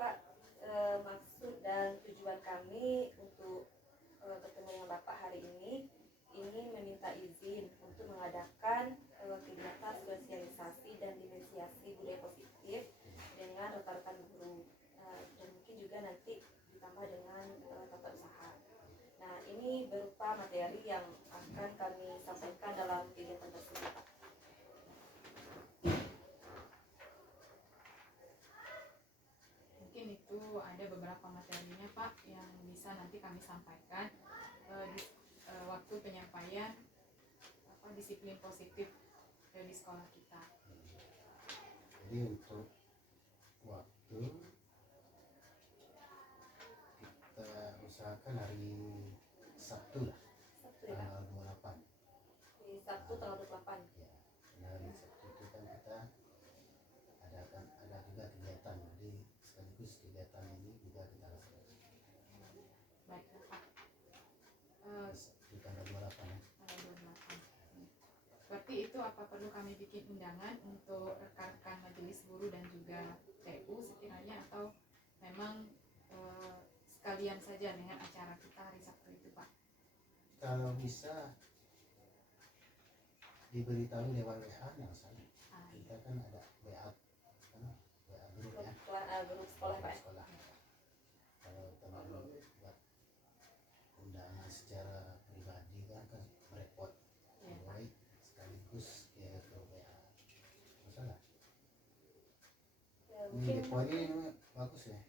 Pak, maksud dan tujuan kami untuk bertemu dengan Bapak hari ini meminta izin untuk mengadakan kegiatan sosialisasi dan diferensiasi budaya positif dengan rekan-rekan guru, dan mungkin juga nanti ditambah dengan tata usaha. Nah, ini berupa materi yang akan kami sampaikan dalam kegiatan tersebut, Pak. Mungkin itu ada beberapa materinya, Pak, yang bisa nanti kami sampaikan di waktu penyampaian disiplin positif di sekolah kita. Jadi untuk waktu kita usahakan hari Sabtu lah, tanggal 28. Di Sabtu tanggal 28. Ya, hari Sabtu itu kan kita ada juga kegiatan, jadi sekaligus kegiatan ini juga kita laksanakan. Baiklah, Pak. Di tanggal 28 ya. Tanggal 28. Berarti itu apa perlu kami bikin undangan untuk rekan-rekan majelis guru dan juga TU sekiranya, atau memang sekalian saja dengan acara kita hari Sabtu itu, Pak? Kalau bisa diberitahu lewat WA yang sana. Kita kan ada WA grup ya. Grup sekolah, Pak. Sekolah. Kalau teman buat undangan secara pribadi kan merepot. Baik sekaligus ya ke WA. Masalah. Ini poinnya bagus ya.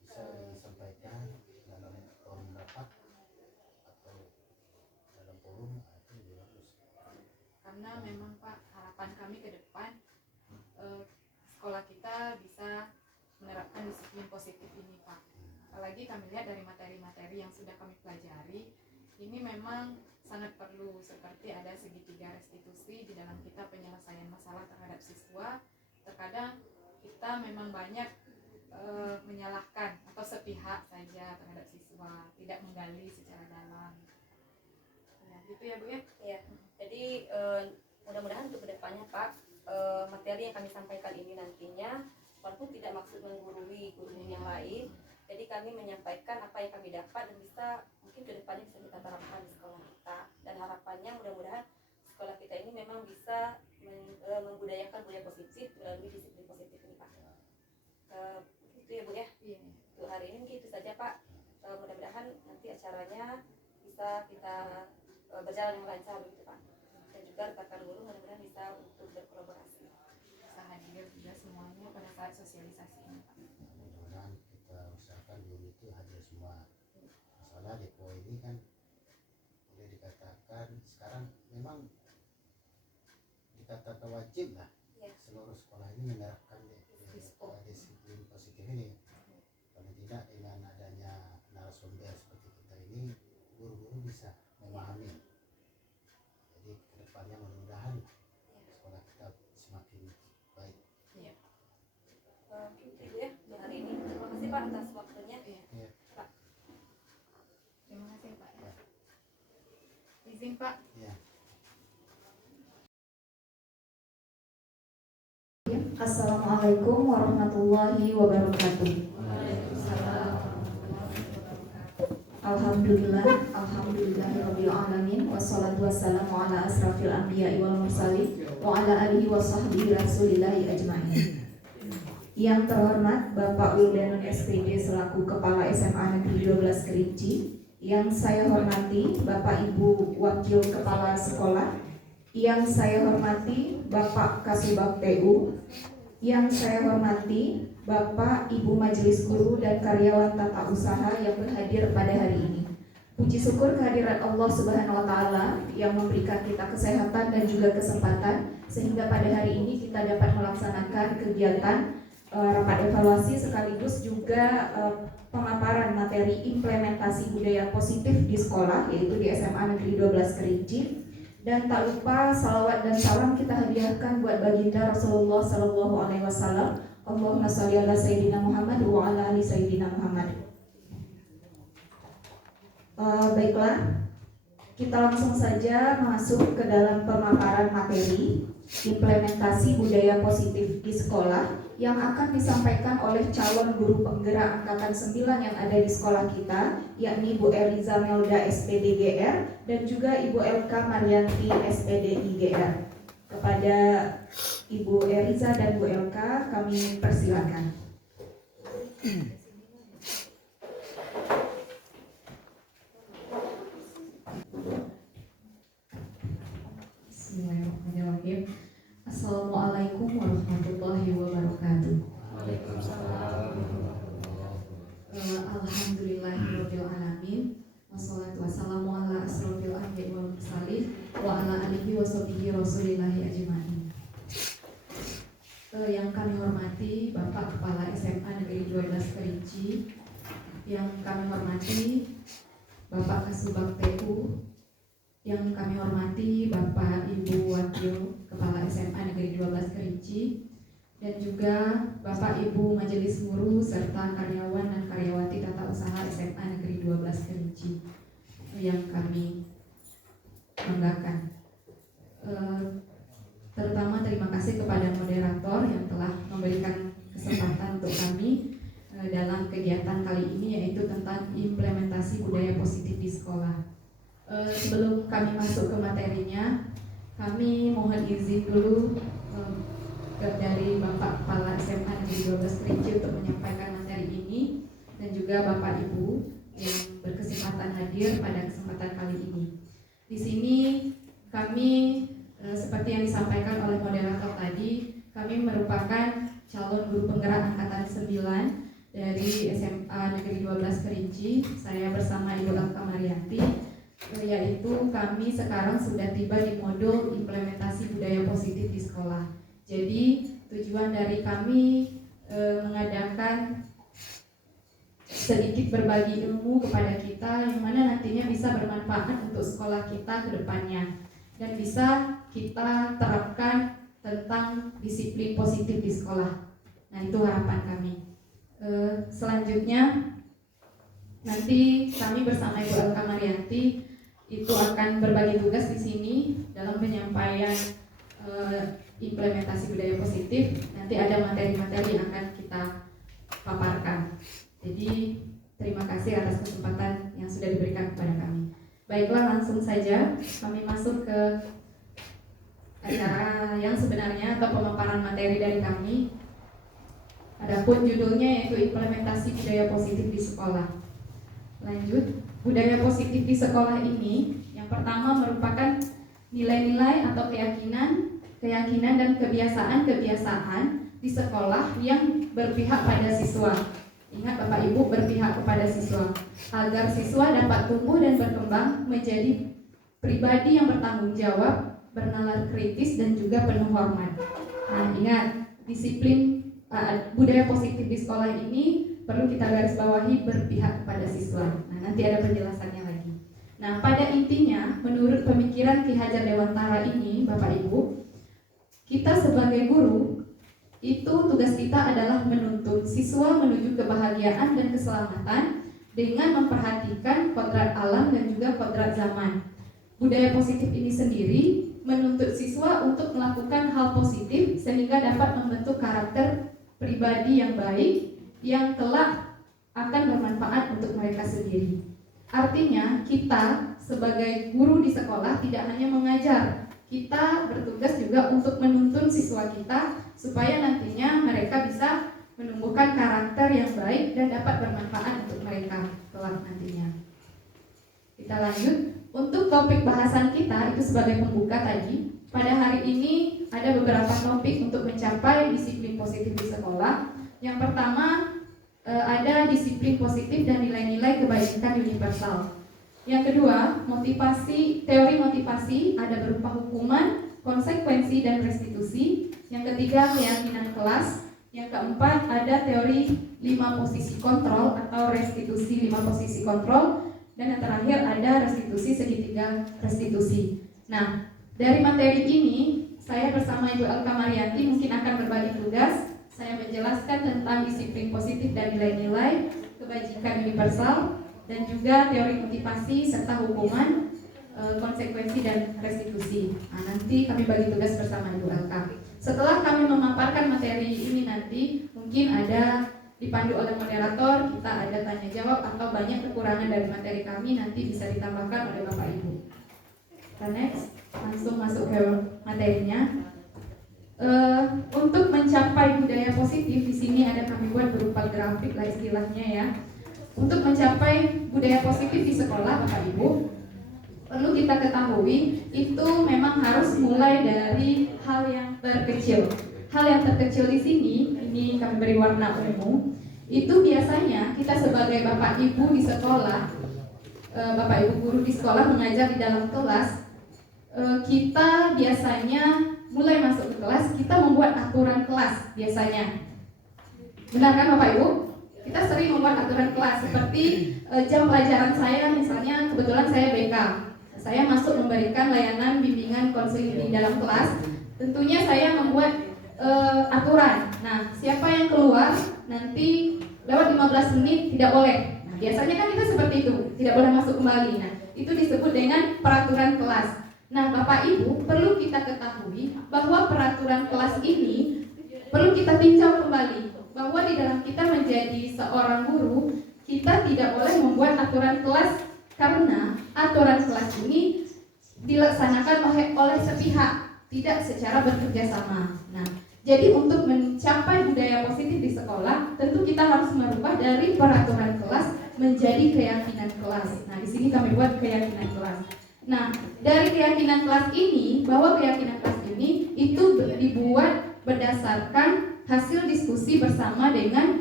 Bisa disampaikan dalam forum rapat atau dalam forum, itu juga bagus. Karena memang, Pak, harapan kami ke depan sekolah kita bisa menerapkan disiplin positif ini, Pak. Apalagi kami lihat dari materi-materi yang sudah kami pelajari, ini memang sangat perlu, seperti ada segitiga restitusi di dalam kita penyelesaian masalah terhadap siswa. Terkadang kita memang banyak menyalahkan atau sepihak saja terhadap siswa, tidak menggali secara dalam. Ya, gitu ya, Bu ya? Iya. Jadi mudah-mudahan untuk kedepannya, Pak, materi yang kami sampaikan ini nantinya walaupun tidak maksud menggurui guru yang lain, jadi kami menyampaikan apa yang kami dapat dan bisa mungkin kedepannya bisa kita terapkan di sekolah kita, dan harapannya mudah-mudahan sekolah kita ini memang bisa membudayakan budaya positif melalui disiplin positif ini, Pak. Itu ya, Bu ya. Iya. Untuk hari ini mungkin itu saja, Pak. Mudah-mudahan nanti acaranya bisa kita berjalan yang lancar begitu, Pak. Dan juga rekan guru mudah-mudahan bisa untuk berkolaborasi. Bisa hadir juga semuanya pada saat sosialisasi ini, Pak. Mudah-mudahan kita usahakan guru itu hadir semua. Masalah depo ini kan boleh dikatakan sekarang memang dikatakan wajib lah Ya. seluruh sekolah ini menerapkan disiplin positif ini. Paling tidak dengan adanya narasumber seperti kita ini, guru-guru bisa memahami. Jadi kedepannya mudah-mudahan sekolah kita semakin baik. Iya. Mungkin itu ya untuk hari ini. Terima kasih, Pak, atas waktunya. Iya. Pak. Terima kasih, Pak. Izin, Pak. Ya. Assalamualaikum warahmatullahi wabarakatuh. Alhamdulillahirabbil alamin, wassalatu wassalamu ala asrafil anbiya'i wal mursalin wa ala alihi wa sahbihi rasulillahi ajma'in. Yang terhormat Bapak Wildanun SPD selaku Kepala SMA Negeri 12 Kerinci, yang saya hormati Bapak Ibu Wakil Kepala Sekolah, yang saya hormati Bapak Kasubag TU, yang saya hormati Bapak Ibu Majelis Guru dan karyawan tata usaha yang berhadir pada hari ini. Puji syukur kehadirat Allah Subhanahu wa Ta'ala yang memberikan kita kesehatan dan juga kesempatan sehingga pada hari ini kita dapat melaksanakan kegiatan rapat evaluasi sekaligus juga pemaparan materi implementasi budaya positif di sekolah, yaitu di SMA Negeri 12 Kerinci. Dan tak lupa salawat dan salam kita hadiahkan buat baginda Rasulullah Sallallahu Alaihi Wasallam. Allahumma sholli ala Sayyidina Muhammad wa ala ali Sayyidina Muhammad. Baiklah, kita langsung saja masuk ke dalam pemaparan materi. implementasi budaya positif di sekolah yang akan disampaikan oleh calon guru penggerak angkatan 9 yang ada di sekolah kita, yakni Bu Eliza Melda SPD GR dan juga Ibu LK Marianti SPD IGR. Kepada Ibu Eliza dan Bu LK kami persilakan. Bismillahirrahmanirrahim. Assalamualaikum warahmatullahi wabarakatuh. Alhamdulillahirabbil alamin. Wassalatu wassalamu ala asrofil anbiya'i wal mursalin wa ala alihi washabihi rasulillahi ajmain. Yang kami hormati Bapak Kepala SMA Negeri 12 Kerinci, yang kami hormati Bapak Kasubag TU, yang kami hormati Bapak Ibu Wakil Kepala SMA Negeri 12 Kerinci, dan juga Bapak Ibu Majelis Guru serta karyawan dan karyawati tata usaha SMA Negeri 12 Kerinci yang kami banggakan. Terutama terima kasih kepada moderator yang telah memberikan kesempatan untuk kami dalam kegiatan kali ini, yaitu tentang implementasi budaya positif di sekolah. Sebelum kami masuk ke materinya, kami mohon izin dulu dari Bapak Kepala SMA Negeri 12 Kerinci untuk menyampaikan materi ini, dan juga Bapak Ibu yang berkesempatan hadir pada kesempatan kali ini. Di sini kami seperti yang disampaikan oleh moderator tadi, kami merupakan calon guru penggerak angkatan 9 dari SMA Negeri 12 Kerinci. Saya bersama Ibu LK Marianti, yaitu kami sekarang sudah tiba di modul implementasi budaya positif di sekolah. Jadi tujuan dari kami mengadakan sedikit berbagi ilmu kepada kita yang mana nantinya bisa bermanfaat untuk sekolah kita ke depannya dan bisa kita terapkan tentang disiplin positif di sekolah. Nah, itu harapan kami. Selanjutnya nanti kami bersama Ibu LK Marianti itu akan berbagi tugas di sini dalam penyampaian implementasi budaya positif. Nanti ada materi-materi yang akan kita paparkan. Jadi terima kasih atas kesempatan yang sudah diberikan kepada kami. Baiklah, langsung saja kami masuk ke acara yang sebenarnya atau pemaparan materi dari kami. Adapun judulnya yaitu implementasi budaya positif di sekolah. Lanjut, budaya positif di sekolah ini yang pertama merupakan nilai-nilai atau keyakinan dan kebiasaan-kebiasaan di sekolah yang berpihak pada siswa. Ingat Bapak Ibu, berpihak kepada siswa agar siswa dapat tumbuh dan berkembang menjadi pribadi yang bertanggung jawab, bernalar kritis dan juga penuh hormat. Nah, ingat, disiplin budaya positif di sekolah ini perlu kita garis bawahi, berpihak kepada siswa. Nah, nanti ada penjelasannya lagi. Nah, pada intinya menurut pemikiran Ki Hajar Dewantara ini, Bapak Ibu, kita sebagai guru itu tugas kita adalah menuntun siswa menuju kebahagiaan dan keselamatan dengan memperhatikan kodrat alam dan juga kodrat zaman. Budaya positif ini sendiri menuntut siswa untuk melakukan hal positif sehingga dapat membentuk karakter pribadi yang baik yang kelak akan bermanfaat untuk mereka sendiri. Artinya kita sebagai guru di sekolah tidak hanya mengajar, kita bertugas juga untuk menuntun siswa kita supaya nantinya mereka bisa menumbuhkan karakter yang baik dan dapat bermanfaat untuk mereka kelak nantinya. Kita lanjut. Untuk topik bahasan kita itu sebagai pembuka tadi, pada hari ini ada beberapa topik untuk mencapai disiplin positif di sekolah. Yang pertama ada disiplin positif dan nilai-nilai kebaikan universal. Yang kedua, teori motivasi ada berupa hukuman, konsekuensi dan restitusi. Yang ketiga, keyakinan kelas. Yang keempat, ada teori 5 posisi kontrol atau restitusi 5 posisi kontrol. Dan yang terakhir ada restitusi segitiga restitusi. Nah, dari materi ini saya bersama Ibu LK Marianti mungkin akan berbagi tugas. Saya menjelaskan tentang disiplin positif dan nilai-nilai kebajikan universal dan juga teori motivasi serta hukuman. konsekuensi dan restitusi. Nah, nanti kami bagi tugas bersama Ibu Elka. Setelah kami memaparkan materi ini nanti mungkin ada dipandu oleh moderator, kita ada tanya jawab atau banyak kekurangan dari materi kami nanti bisa ditambahkan oleh Bapak Ibu. Kita next, langsung masuk ke materinya. Untuk mencapai budaya positif di sini ada kami buat berupa grafik lah istilahnya ya. Untuk mencapai budaya positif di sekolah Bapak Ibu, perlu kita ketahui itu memang harus mulai dari hal yang terkecil. Hal yang terkecil di sini, ini kami beri warna ungu. Itu biasanya kita sebagai Bapak Ibu di sekolah, Bapak Ibu guru di sekolah mengajar di dalam kelas, kita biasanya mulai masuk ke kelas, kita membuat aturan kelas biasanya. Benar kan Bapak Ibu? Kita sering membuat aturan kelas seperti jam pelajaran saya, misalnya kebetulan saya BK. Saya masuk memberikan layanan bimbingan konseling di dalam kelas. Tentunya saya membuat aturan. Nah, siapa yang keluar nanti lewat 15 menit tidak boleh. Nah, biasanya kan kita seperti itu, tidak boleh masuk kembali. Nah, itu disebut dengan peraturan kelas. Nah, Bapak Ibu perlu kita ketahui bahwa peraturan kelas ini perlu kita tinjau kembali, bahwa di dalam kita menjadi seorang guru, kita tidak boleh membuat aturan kelas karena aturan kelas ini dilaksanakan oleh sepihak, tidak secara bekerja sama. Nah, jadi untuk mencapai budaya positif di sekolah, tentu kita harus merubah dari peraturan kelas menjadi keyakinan kelas. Nah, di sini kami buat keyakinan kelas. Nah, dari keyakinan kelas ini, bahwa keyakinan kelas ini itu dibuat berdasarkan hasil diskusi bersama dengan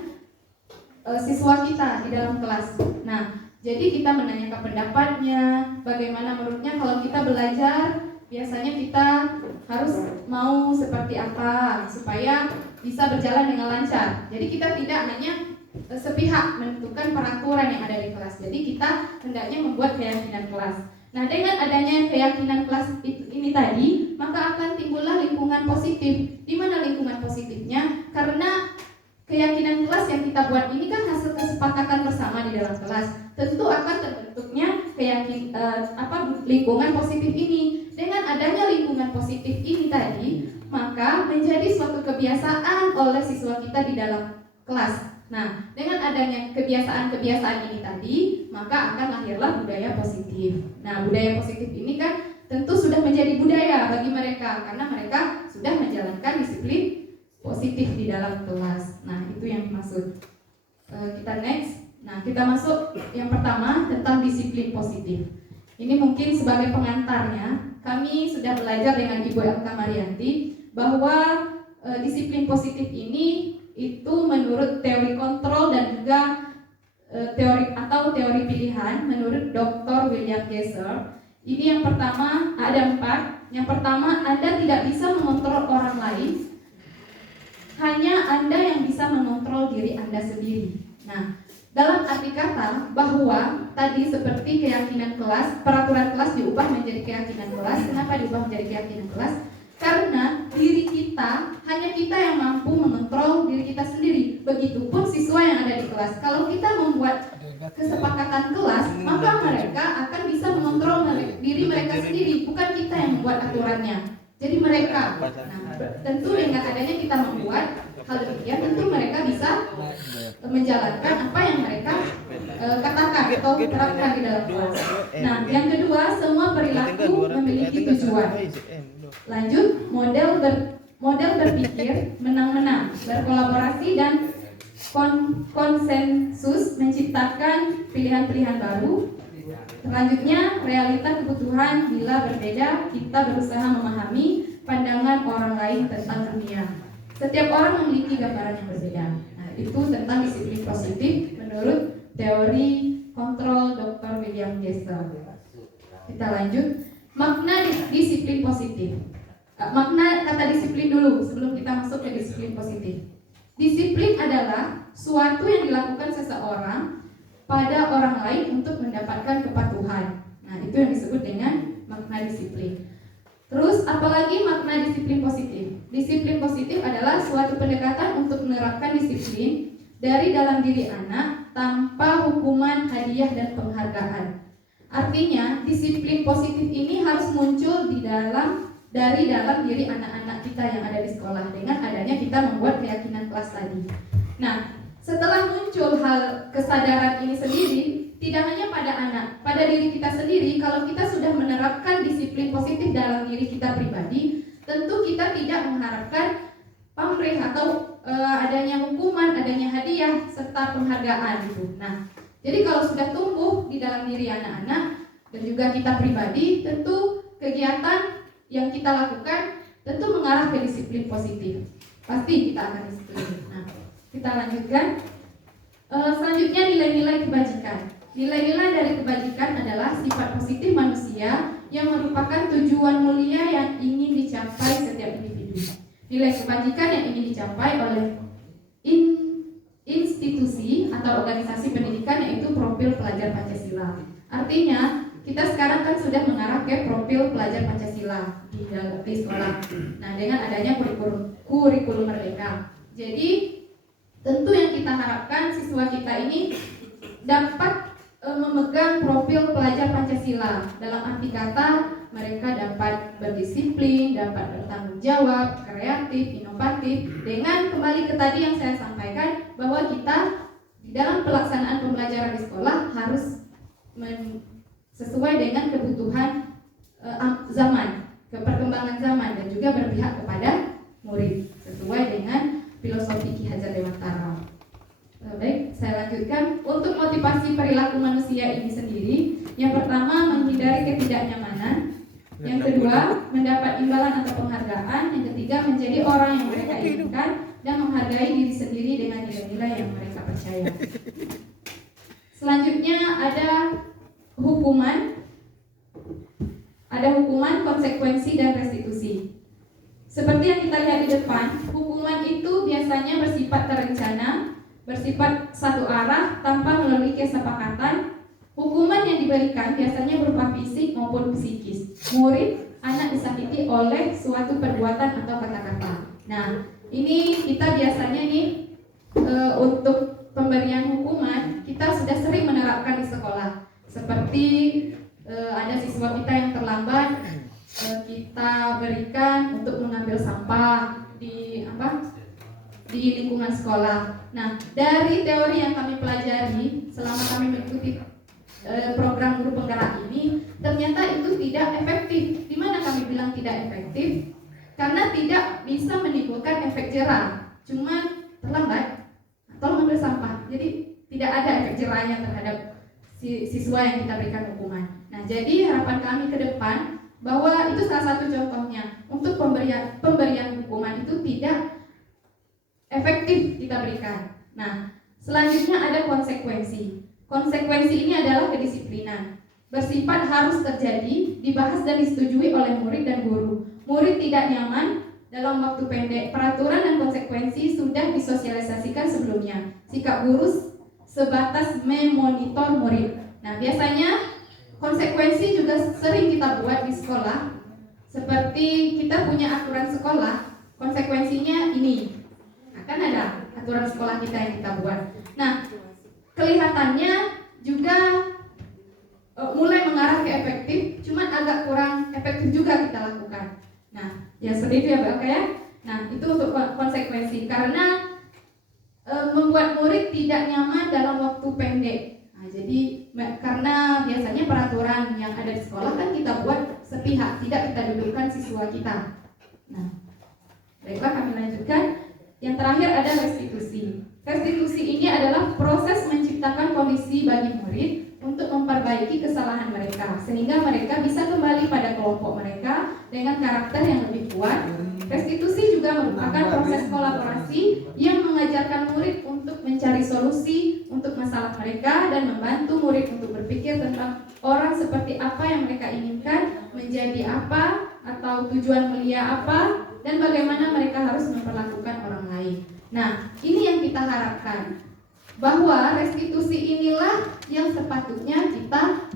siswa kita di dalam kelas. Nah, jadi kita menanyakan pendapatnya, bagaimana menurutnya kalau kita belajar, biasanya kita harus mau seperti apa supaya bisa berjalan dengan lancar. Jadi kita tidak hanya sepihak menentukan peraturan yang ada di kelas. Jadi kita hendaknya membuat keyakinan kelas. Nah, dengan adanya keyakinan kelas ini tadi, maka akan timbullah lingkungan positif. Di mana lingkungan positifnya? Karena keyakinan kelas yang kita buat ini kan hasil kesepakatan bersama di dalam kelas. Tentu akan terbentuknya lingkungan positif ini. Dengan adanya lingkungan positif ini tadi, maka menjadi suatu kebiasaan oleh siswa kita di dalam kelas. Nah, dengan adanya kebiasaan-kebiasaan ini tadi, maka akan lahirlah budaya positif. Nah, budaya positif ini kan tentu sudah menjadi budaya bagi mereka karena mereka sudah menjalankan disiplin positif di dalam kelas. Nah, itu yang dimaksud. Kita next. Nah, kita masuk yang pertama tentang disiplin positif. Ini mungkin sebagai pengantarnya, kami sudah belajar dengan Ibu Elka Marianti bahwa disiplin positif ini itu menurut teori kontrol dan juga teori pilihan menurut Dr. William Gesser. Ini yang pertama, ada 4. Yang pertama, Anda tidak bisa mengontrol orang lain, hanya Anda yang bisa mengontrol diri Anda sendiri. Nah, dalam arti kata bahwa tadi seperti keyakinan kelas, peraturan kelas diubah menjadi keyakinan kelas. Kenapa diubah menjadi keyakinan kelas? Karena diri kita, hanya kita yang mampu mengontrol diri kita sendiri. Begitupun siswa yang ada di kelas. Kalau kita membuat kesepakatan kelas, maka mereka akan bisa mengontrol diri mereka sendiri, bukan kita yang membuat aturannya. Jadi mereka, nah, tentu dengan adanya kita membuat hal demikian, tentu mereka bisa menjalankan apa yang mereka katakan atau terapkan di dalam kelas. Nah, yang kedua, semua perilaku memiliki tujuan. Lanjut, model berpikir menang-menang, berkolaborasi dan konsensus menciptakan pilihan-pilihan baru. Selanjutnya, realita kebutuhan bila berbeda, kita berusaha memahami pandangan orang lain tentang dunia. Setiap orang memiliki gambaran yang berbeda. Nah, itu tentang disiplin positif menurut teori kontrol Dr. William Gesser. Kita lanjut, makna disiplin positif. Makna kata disiplin dulu sebelum kita masuk ke disiplin positif. Disiplin adalah suatu yang dilakukan seseorang pada orang lain untuk mendapatkan kepatuhan. Nah, itu yang disebut dengan makna disiplin. Terus, apalagi makna disiplin positif? Disiplin positif adalah suatu pendekatan untuk menerapkan disiplin dari dalam diri anak tanpa hukuman, hadiah, dan penghargaan. Artinya disiplin positif ini harus muncul dari dalam diri anak-anak kita yang ada di sekolah dengan adanya kita membuat keyakinan kelas tadi. Nah, setelah muncul hal kesadaran ini sendiri, tidak hanya pada anak, pada diri kita sendiri, kalau kita sudah menerapkan disiplin positif dalam diri kita pribadi, tentu kita tidak mengharapkan pamrih atau adanya hukuman, adanya hadiah serta penghargaan gitu. Nah, jadi kalau sudah tumbuh di dalam diri anak-anak dan juga kita pribadi, tentu kegiatan yang kita lakukan tentu mengarah ke disiplin positif. Pasti kita akan disiplin. Nah, kita lanjutkan. Selanjutnya nilai-nilai kebajikan. Nilai-nilai dari kebajikan adalah sifat positif manusia yang merupakan tujuan mulia yang ingin dicapai setiap individu. Nilai kebajikan yang ingin dicapai oleh institusi atau organisasi pendidikan yaitu profil pelajar Pancasila. Artinya kita sekarang kan sudah mengarah ke profil pelajar Pancasila di sekolah. Nah, dengan adanya kurikulum merdeka. Jadi tentu yang kita harapkan siswa kita ini dapat memegang profil pelajar Pancasila. Dalam arti kata mereka dapat berdisiplin, dapat bertanggung jawab, kreatif, inovatif. Dengan kembali ke tadi yang saya sampaikan bahwa kita di dalam pelaksanaan pembelajaran di sekolah harus sesuai dengan kebutuhan zaman, perkembangan zaman dan juga berpihak kepada murid sesuai dengan filosofi Ki Hajar Dewantara. Baik, saya lanjutkan. Untuk motivasi perilaku manusia ini sendiri, yang pertama menghindari ketidaknyamanan, yang kedua mendapat imbalan atau penghargaan, yang ketiga menjadi orang yang mereka inginkan dan menghargai diri sendiri dengan nilai-nilai yang mereka percaya. Selanjutnya ada hukuman, konsekuensi dan restitusi. Seperti yang kita lihat di depan, hukuman itu biasanya bersifat terencana, bersifat satu arah tanpa melalui kesepakatan. Hukuman yang diberikan biasanya berupa fisik maupun psikis. Murid, anak disakiti oleh suatu perbuatan atau kata-kata. Nah, ini kita biasanya untuk pemberian hukuman kita sudah sering menerapkan di sekolah. Seperti ada siswa kita yang terlambat, kita berikan untuk mengambil sampah di lingkungan sekolah. Nah, dari teori yang kami pelajari selama kami mengikuti program guru penggerak ini, ternyata itu tidak efektif. Di mana kami bilang tidak efektif? Karena tidak bisa menimbulkan efek jerah, cuma terlambat atau mengambil sampah. Jadi tidak ada efek jerahnya terhadap siswa yang kita berikan hukuman. Nah, jadi harapan kami ke depan bahwa itu salah satu contohnya untuk pemberian hukuman itu tidak efektif kita berikan. Nah, selanjutnya ada konsekuensi. Konsekuensi ini adalah kedisiplinan. Bersifat harus terjadi, dibahas dan disetujui oleh murid dan guru. Murid tidak nyaman dalam waktu pendek. Peraturan dan konsekuensi sudah disosialisasikan sebelumnya. Sikap guru sebatas memonitor murid. Nah, biasanya konsekuensi juga sering kita buat di sekolah. Seperti kita punya aturan sekolah, konsekuensinya ini. Kan ada aturan sekolah kita yang kita buat. Nah, kelihatannya juga mulai mengarah ke efektif, cuman agak kurang efektif juga kita lakukan. Nah, ya seperti itu ya Mbak ya. Nah, itu untuk konsekuensi karena membuat murid tidak nyaman dalam waktu pendek. Nah, jadi karena biasanya peraturan yang ada di sekolah kan kita buat sepihak, tidak kita dudukkan siswa kita. Nah, baiklah kami lanjutkan. Yang terakhir ada restitusi. Restitusi ini adalah proses menciptakan kondisi bagi murid untuk memperbaiki kesalahan mereka sehingga mereka bisa kembali pada kelompok mereka dengan karakter yang lebih kuat. Restitusi juga merupakan proses kolaborasi yang mengajarkan murid untuk mencari solusi untuk masalah mereka dan membantu murid untuk berpikir tentang orang seperti apa yang mereka inginkan, menjadi apa atau tujuan mulia apa, dan bagaimana mereka harus memperlakukan orang lain. Nah, ini yang kita harapkan, bahwa restitusi inilah yang sepatutnya kita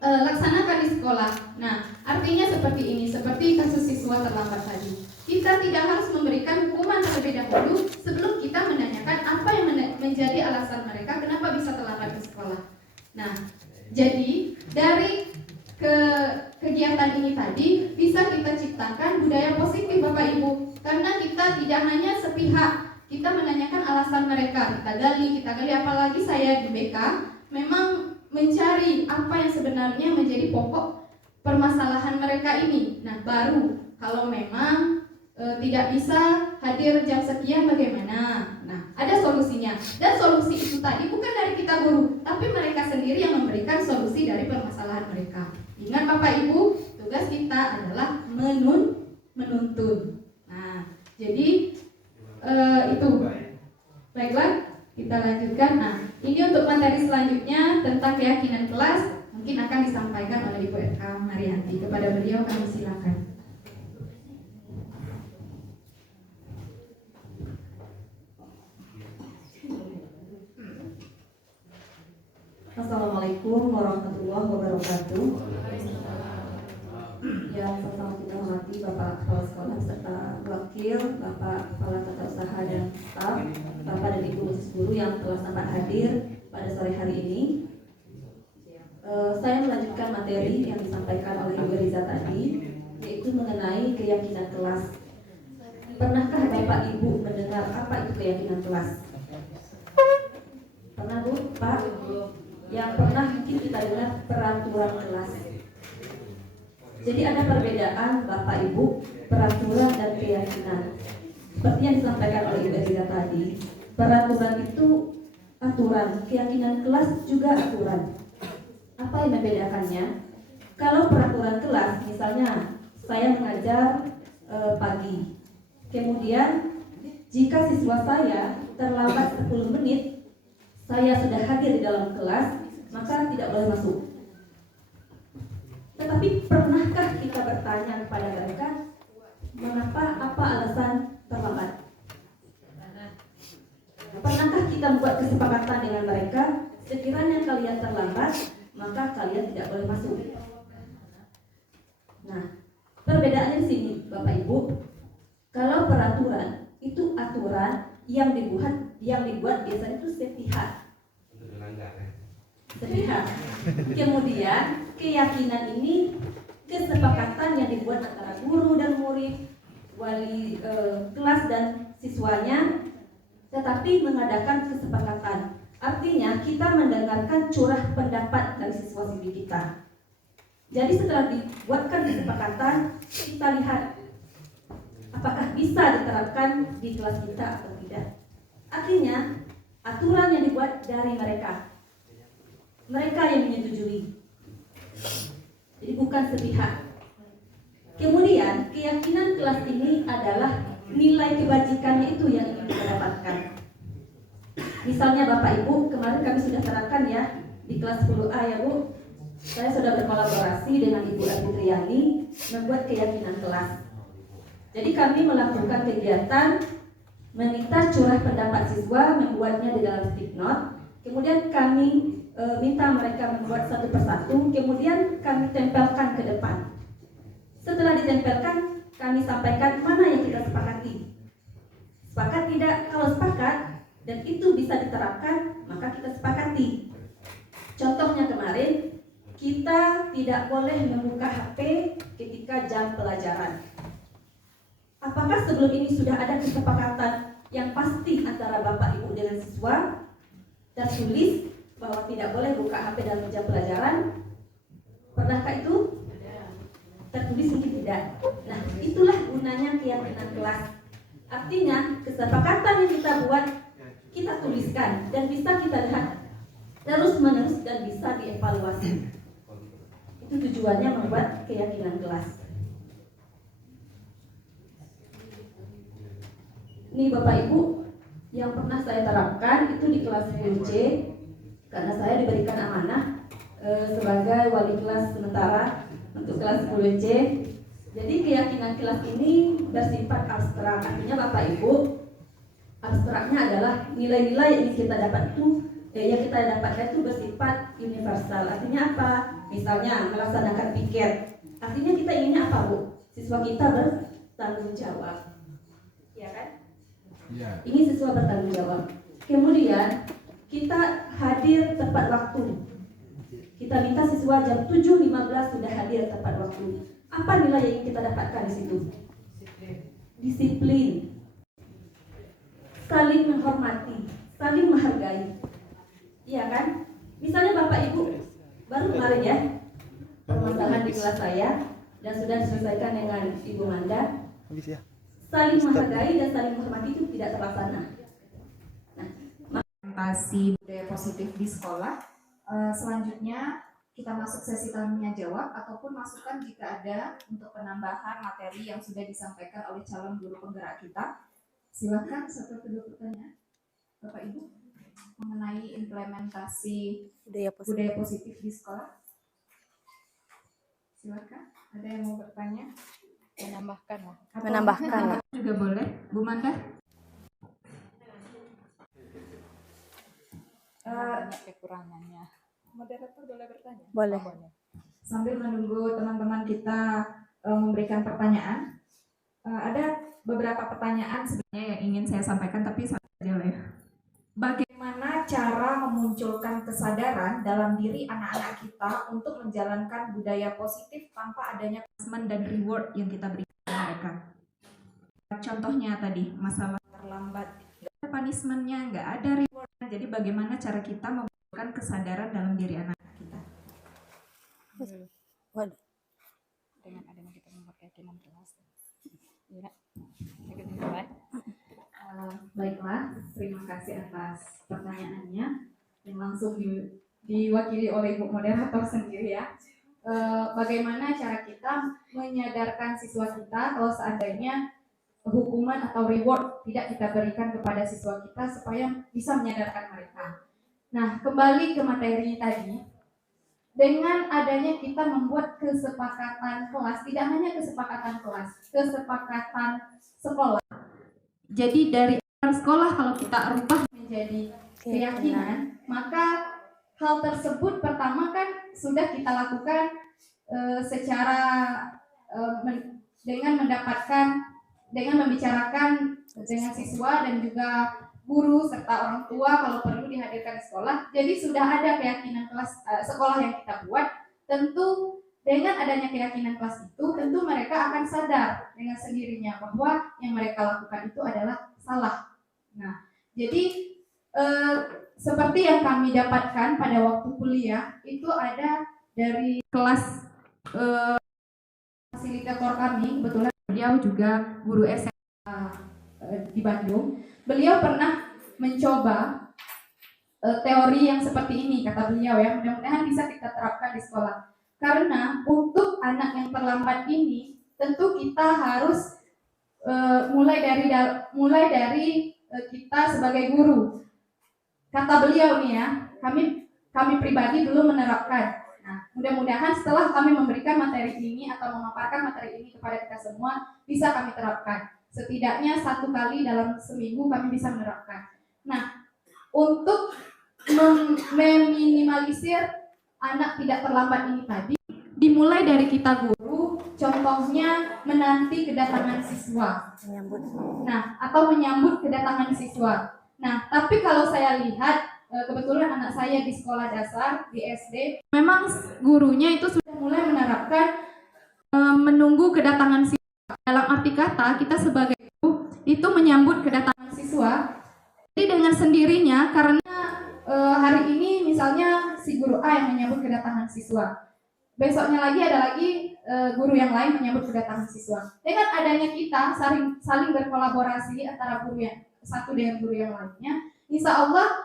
laksanakan di sekolah. Nah, artinya seperti ini, seperti kasus siswa terlambat tadi. Kita tidak harus memberikan hukuman terlebih dahulu sebelum kita menanyakan apa yang menjadi alasan mereka kenapa bisa terlambat ke sekolah. Nah, jadi dari kegiatan ini tadi bisa kita ciptakan budaya positif Bapak Ibu, karena kita tidak hanya sepihak kita menanyakan alasan mereka, kita gali, apalagi saya di BK memang mencari apa yang sebenarnya menjadi pokok permasalahan mereka ini. Nah, baru kalau memang tidak bisa hadir jam sekian bagaimana? Nah, ada solusinya. Dan solusi itu tadi bukan dari kita guru, tapi mereka sendiri yang memberikan solusi dari permasalahan mereka. Ingat Bapak Ibu, tugas kita adalah menuntun. Nah, jadi itu. Baiklah, kita lanjutkan. Nah, ini untuk materi selanjutnya tentang keyakinan kelas mungkin akan disampaikan oleh Ibu RK Marianti. Kepada beliau kami silakan. Assalamualaikum warahmatullahi wabarakatuh. Yang pertama kita hormati Bapak Kepala Sekolah beserta Wakil, Bapak Kepala Tata Usaha dan Staf, Bapak dan Ibu khusus guru yang telah sempat hadir pada sore hari ini. Saya melanjutkan materi yang disampaikan oleh Ibu Riza tadi, yaitu mengenai keyakinan kelas. Pernahkah Bapak Ibu mendengar apa itu keyakinan kelas? Pernah Bu? Pak? Yang pernah mungkin kita dengar peraturan kelas. Jadi ada perbedaan Bapak Ibu, peraturan dan keyakinan. Seperti yang disampaikan oleh Ibu Riza tadi, peraturan itu aturan, keyakinan kelas juga aturan. Apa yang membedakannya? Kalau peraturan kelas, misalnya saya mengajar pagi, kemudian jika siswa saya terlambat 10 menit, saya sudah hadir di dalam kelas, maka tidak boleh masuk. Tetapi pernahkah kita bertanya kepada mereka, mengapa, apa alasan terlambat? Pernahkah kita membuat kesepakatan dengan mereka, sekiranya kalian terlambat, maka kalian tidak boleh masuk? Nah, perbedaannya di sini, Bapak Ibu. Kalau peraturan itu aturan yang dibuat biasanya itu sepihak. Kemudian keyakinan ini kesepakatan yang dibuat antara guru dan murid, wali kelas dan siswanya, tetapi mengadakan kesepakatan. Artinya kita mendengarkan curah pendapat dari siswa-siswi kita. Jadi setelah dibuatkan kesepakatan, kita lihat apakah bisa diterapkan di kelas kita atau tidak. Akhirnya aturan yang dibuat dari mereka yang menyetujui. Jadi bukan sepihak. Kemudian keyakinan kelas ini adalah nilai kebajikannya itu yang ingin kita dapatkan. Misalnya Bapak Ibu, kemarin kami sudah terapkan ya di kelas 10A ya Bu. Saya sudah berkolaborasi dengan Ibu Arfitriani membuat keyakinan kelas. Jadi kami melakukan kegiatan meminta curah pendapat siswa, membuatnya di dalam stick note. Kemudian kami minta mereka membuat satu persatu, kemudian kami tempelkan ke depan. Setelah ditempelkan, kami sampaikan mana yang kita sepakati. Sepakat tidak? Kalau sepakat dan itu bisa diterapkan, maka kita sepakati. Contohnya kemarin, kita tidak boleh membuka HP ketika jam pelajaran. Apakah sebelum ini sudah ada kesepakatan yang pasti antara Bapak Ibu dengan siswa? Tertulis bahwa tidak boleh buka HP dalam jam pelajaran? Pernahkah itu? Tertulis mungkin tidak. Nah, itulah gunanya keyakinan kelas. Artinya kesepakatan yang kita buat, kita tuliskan dan bisa kita lihat terus-menerus dan bisa dievaluasi. Itu tujuannya membuat keyakinan kelas. Ini Bapak Ibu, yang pernah saya terapkan itu di kelas 10C, karena saya diberikan amanah sebagai wali kelas sementara untuk kelas 10C. Jadi keyakinan kelas ini bersifat abstrak. Artinya Bapak Ibu, abstraknya adalah nilai-nilai yang kita dapat itu yang kita dapatkan itu bersifat universal. Artinya apa? Misalnya melaksanakan piket. Artinya kita inginnya apa Bu? Siswa kita bertanggung jawab, ya kan? Ya. Ini siswa bertanggung jawab. Kemudian kita hadir tepat waktu. Kita minta siswa jam 7.15 sudah hadir tepat waktu. Apa nilai yang kita dapatkan di situ? Disiplin, saling menghormati, saling menghargai. Iya kan? Misalnya Bapak Ibu baru kemarin ya permasalahan di kelas saya dan sudah diselesaikan dengan Ibu Manda. Saling menghargai dan saling menghormati itu tidak terlaksana. Implementasi budaya positif di sekolah. Selanjutnya kita masuk sesi tanya jawab ataupun masukan jika ada untuk penambahan materi yang sudah disampaikan oleh calon guru penggerak kita. Silakan satu kedua pertanyaan Bapak Ibu mengenai implementasi budaya positif di sekolah. Silakan, ada yang mau bertanya? Menambahkan lah. Menambahkan juga boleh, Bu Manda. Banyak kekurangannya. Moderator boleh bertanya? Boleh. Sambil menunggu teman-teman kita memberikan pertanyaan, ada beberapa pertanyaan sebenarnya yang ingin saya sampaikan, tapi saja ya. Bagaimana cara memunculkan kesadaran dalam diri anak-anak kita untuk menjalankan budaya positif tanpa adanya punishment dan reward yang kita berikan kepada mereka? Contohnya tadi, masalah terlambat, nggak ada punishment-nya, nggak ada reward-nya. Jadi bagaimana cara kita memunculkan kesadaran dalam diri anak-anak kita? Dengan adanya kita membuat keyakinan kelas. Ya, kita mulai. Baiklah, terima kasih atas pertanyaannya yang langsung diwakili oleh Ibu Moderator sendiri ya. Bagaimana cara kita menyadarkan siswa kita kalau seandainya hukuman atau reward tidak kita berikan kepada siswa kita supaya bisa menyadarkan mereka. Nah, kembali ke materi tadi, dengan adanya kita membuat kesepakatan kelas, tidak hanya kesepakatan kelas, kesepakatan sekolah. Jadi dari sekolah kalau kita rubah menjadi keyakinan, maka hal tersebut pertama kan sudah kita lakukan secara dengan membicarakan dengan siswa dan juga guru serta orang tua kalau perlu dihadirkan di sekolah. Jadi sudah ada keyakinan kelas sekolah yang kita buat. Tentu dengan adanya keyakinan kelas itu, tentu mereka akan sadar dengan sendirinya bahwa yang mereka lakukan itu adalah salah. Nah, jadi seperti yang kami dapatkan pada waktu kuliah itu ada dari kelas fasilitator kami, kebetulan beliau juga guru SMA di Bandung. Beliau pernah mencoba teori yang seperti ini, kata beliau ya, mudah-mudahan bisa kita terapkan di sekolah. Karena untuk anak yang terlambat ini, tentu kita harus mulai dari kita sebagai guru. Kata beliau nih ya, kami pribadi dulu menerapkan. Nah, mudah-mudahan setelah kami memberikan materi ini atau memaparkan materi ini kepada kita semua, bisa kami terapkan. Setidaknya 1 kali dalam seminggu kami bisa menerapkan. Nah, untuk meminimalisir anak tidak terlambat ini tadi, dimulai dari kita guru, contohnya menanti kedatangan siswa. Nah, atau menyambut kedatangan siswa. Nah, tapi kalau saya lihat, kebetulan anak saya di sekolah dasar, di SD, memang gurunya itu sudah mulai menerapkan menunggu kedatangan siswa. Dalam arti kata, kita sebagai guru itu menyambut kedatangan siswa. Jadi dengan sendirinya, karena hari ini misalnya si guru A yang menyambut kedatangan siswa, besoknya lagi ada lagi guru yang lain menyambut kedatangan siswa. Dengan adanya kita saling berkolaborasi antara guru yang satu dengan guru yang lainnya, insya Allah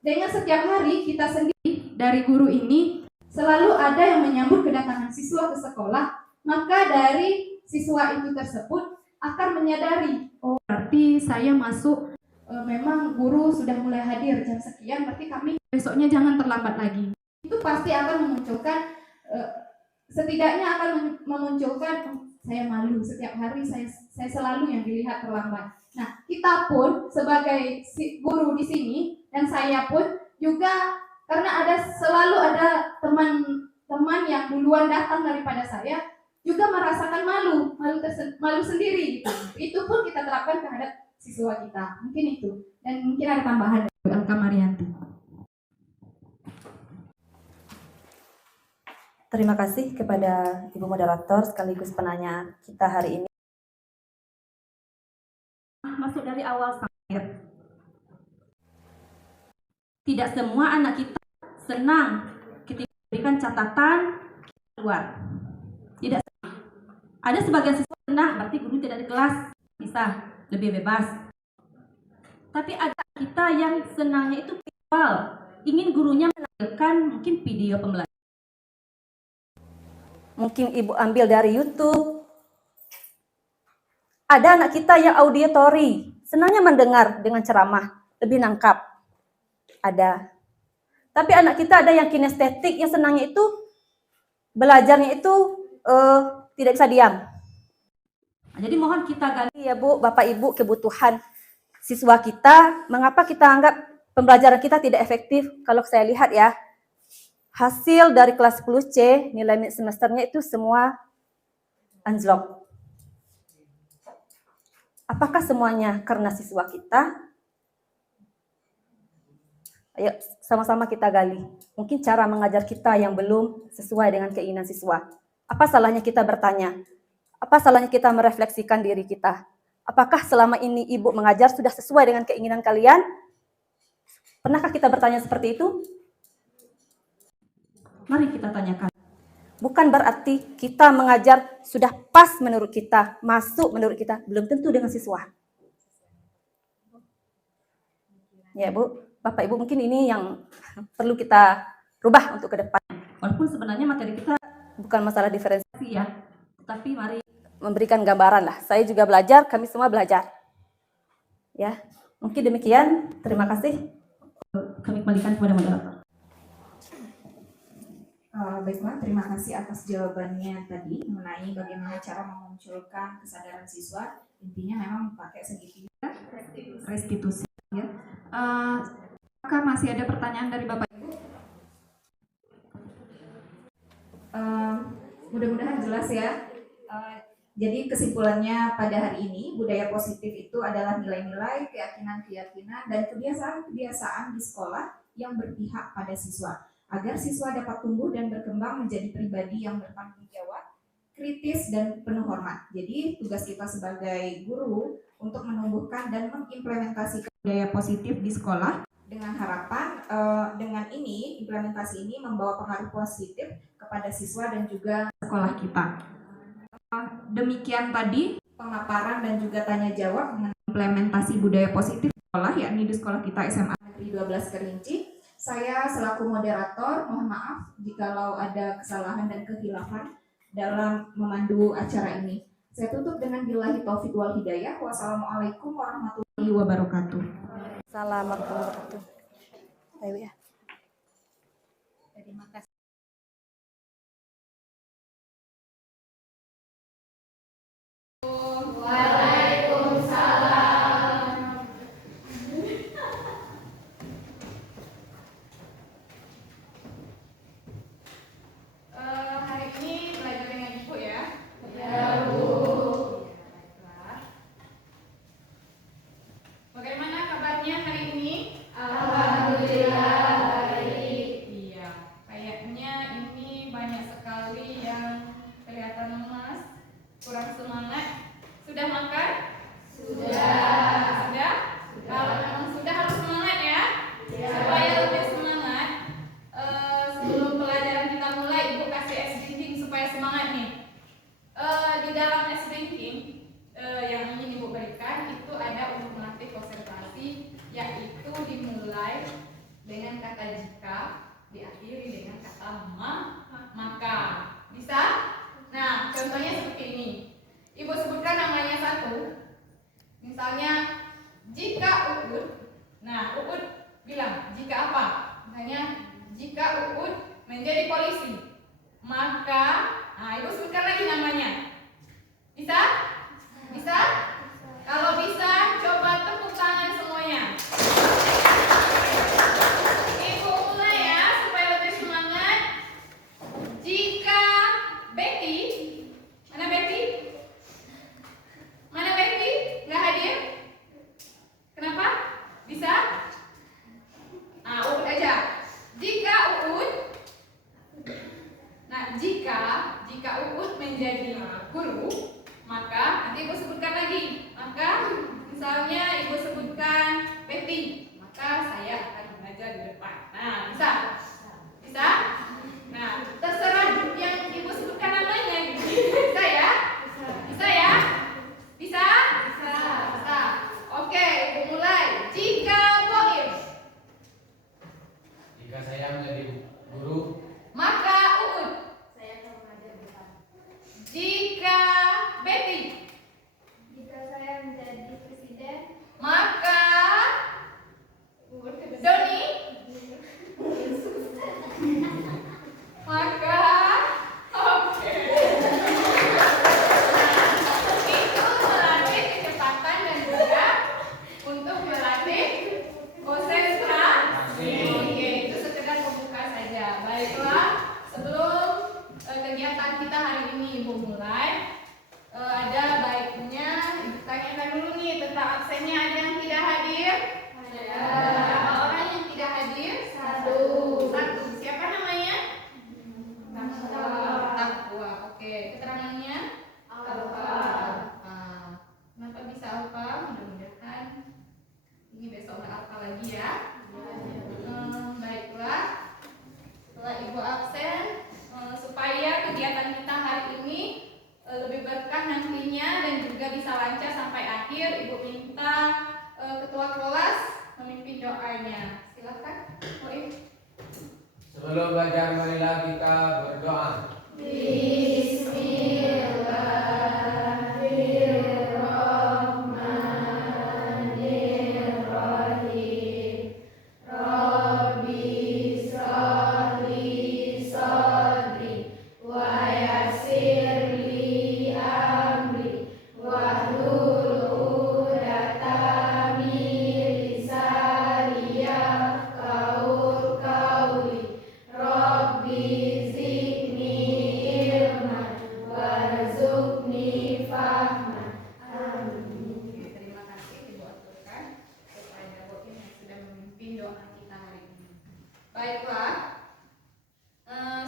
dengan setiap hari kita sendiri dari guru ini selalu ada yang menyambut kedatangan siswa ke sekolah, maka dari siswa itu tersebut akan menyadari, oh berarti saya masuk, memang guru sudah mulai hadir jam sekian, berarti kami besoknya jangan terlambat lagi. Itu pasti akan memunculkan, setidaknya akan memunculkan, saya malu setiap hari saya selalu yang dilihat terlambat. Nah, kita pun sebagai guru di sini dan saya pun juga, karena selalu ada teman-teman yang duluan datang daripada saya, juga merasakan malu sendiri gitu. Itu pun kita terapkan terhadap siswa kita. Mungkin itu. Dan mungkin ada tambahan dari Bu Elka Marianti. Terima kasih kepada Ibu Moderator sekaligus penanya kita hari ini. Masuk dari awal sampai akhir. Tidak semua anak kita senang ketika diberikan catatan keluar. Tidak semua. Ada sebagian siswa senang, berarti guru tidak di kelas, bisa lebih bebas. Tapi ada kita yang senangnya itu visual, ingin gurunya menampilkan mungkin video pembelajaran. Mungkin Ibu ambil dari YouTube. Ada anak kita yang auditory, senangnya mendengar dengan ceramah, lebih nangkap. Ada. Tapi anak kita ada yang kinestetik, yang senangnya itu belajarnya itu tidak bisa diam. Jadi mohon kita gali Ya Bu, Bapak Ibu, kebutuhan siswa kita, mengapa kita anggap pembelajaran kita tidak efektif? Kalau saya lihat ya, hasil dari kelas 10C, nilai mid semesternya itu semua anjlok. Apakah semuanya karena siswa kita? Ayo sama-sama kita gali. Mungkin cara mengajar kita yang belum sesuai dengan keinginan siswa. Apa salahnya kita bertanya? Apa salahnya kita merefleksikan diri kita? Apakah selama ini Ibu mengajar sudah sesuai dengan keinginan kalian? Pernahkah kita bertanya seperti itu? Mari kita tanyakan. Bukan berarti kita mengajar sudah pas menurut kita, masuk menurut kita, belum tentu dengan siswa. Ya Bu, Bapak Ibu mungkin ini yang perlu kita rubah untuk ke depan. Walaupun sebenarnya materi kita Bukan masalah diferensiasi ya, tapi mari memberikan gambaran lah. Saya juga belajar, kami semua belajar. Ya, mungkin demikian. Terima kasih. kami kembalikan kepada moderator. Baiklah, terima kasih atas jawabannya tadi mengenai bagaimana cara memunculkan kesadaran siswa. Intinya memang pakai segitiga restitusi. Ya. Apakah masih ada pertanyaan dari Bapak Ibu? Mudah-mudahan jelas ya. Jadi kesimpulannya pada hari ini, budaya positif itu adalah nilai-nilai, keyakinan-keyakinan, dan kebiasaan-kebiasaan di sekolah yang berpihak pada siswa, agar siswa dapat tumbuh dan berkembang menjadi pribadi yang bertanggung jawab, kritis, dan penuh hormat. Jadi tugas kita sebagai guru untuk menumbuhkan dan mengimplementasikan budaya positif di sekolah dengan harapan dengan ini, implementasi ini membawa pengaruh positif kepada siswa dan juga sekolah kita. Demikian tadi pemaparan dan juga tanya jawab mengenai implementasi budaya positif di sekolah, yakni di sekolah kita SMA Negeri 12 Kerinci. Saya selaku moderator mohon maaf jikalau ada kesalahan dan kehilafan dalam memandu acara ini. Saya tutup dengan billahi taufik wal hidayah. Wassalamualaikum warahmatullahi wabarakatuh. Salam warahmatullahi wabarakatuh. Ayo ya. Terima kasih. Hari ini belajar dengan Ibu ya? Ya, Bu. Baiklah. Bagaimana kabarnya hari ini? Alhamdulillah baik. Iya, kayaknya ini banyak sekali yang kelihatan lemas, kurang semangat. Sudah makan? Sudah. Sudah? Kalau memang sudah harus semangat ya? Supaya lebih semangat. Sebelum pelajaran kita mulai, Ibu kasih ice drinking supaya semangat nih. Di dalam ice drinking yang ingin Ibu berikan itu ada untuk melatih konsentrasi, yaitu dimulai dengan kata jika, diakhiri dengan kata maka. Bisa? Nah, contohnya seperti ini. Ibu sebutkan namanya satu. Misalnya jika Uud. Nah, Uud bilang jika apa? Misalnya jika Uud menjadi polisi, maka Ibu sebutkan lagi namanya. Bisa? Bisa? Kalau bisa, coba tepuk tangan semuanya. Ibu mulai ya, supaya lebih semangat. Jika Betty, mana Betty? Mana Betty? Nggak hadir? Kenapa? Bisa? Uud aja. Jika Uud, nah jika hadir? Ada. Berapa orang yang tidak hadir? Satu. Siapa namanya? Takwa. Oke, keterangannya? Alfa. Kenapa bisa alfa? Mudah-mudahan ini besok nggak alfa lagi ya. Baiklah. Setelah Ibu absen, supaya kegiatan kita hari ini lebih berkah nantinya dan juga bisa lancar sampai akhir, Ibu minta ketua kelas memimpin doanya. Silakan, Muif. Sebelum belajar, marilah kita berdoa. Bismillahirrahmanirrahim. Rabbi shrah li sadri wa yassir li amri wahlul 'uqdatam min lisani yafqahu qawli. Rabbi zidni ilman warzuqni fahman. Amin. Terima kasih Ibu aturkan kepada Boim yang sudah memimpin doa kita hari ini. Baiklah,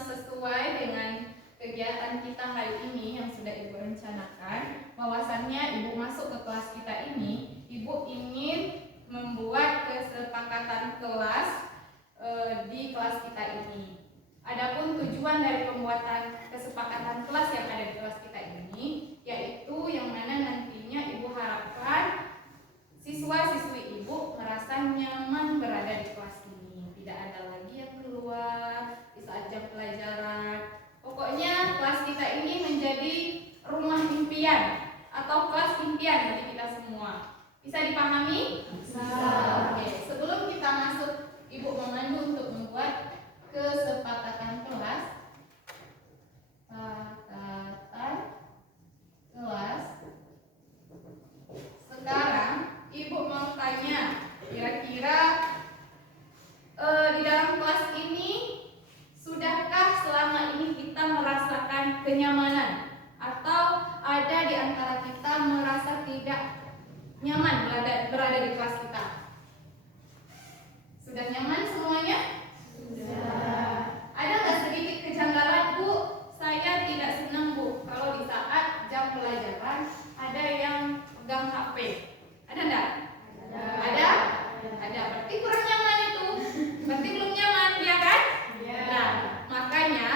sesuai dengan kegiatan kita hari ini yang sudah Ibu rencanakan, bahwasannya Ibu masuk ke kelas kita ini, Ibu ingin membuat kesepakatan kelas di kelas kita ini. Adapun tujuan dari pembuatan kesepakatan kelas yang ada di kelas kita ini, yaitu yang mana nantinya Ibu harapkan siswa-siswi Ibu merasa nyaman berada di kelas ini. Tidak ada lagi yang keluar di saat jam pelajaran. Pokoknya kelas kita ini menjadi rumah impian atau kelas impian bagi kita semua. Bisa dipahami? Bisa. Oke, sebelum kita masuk, Ibu memandu untuk membuat kesepakatan kelas. Sekarang Ibu mau tanya, kira-kira di dalam kelas ini sudahkah selama ini kita merasakan kenyamanan, atau ada di antara kita merasa tidak nyaman berada di kelas kita? Sudah nyaman semuanya? Ada nggak sedikit kejanggalan, Bu? Saya tidak senang, Bu, kalau di saat jam pelajaran ada yang pegang HP. Ada enggak? Ada? Ada. Berarti kurang nyaman itu. Berarti belum nyaman, ya kan? Nah, makanya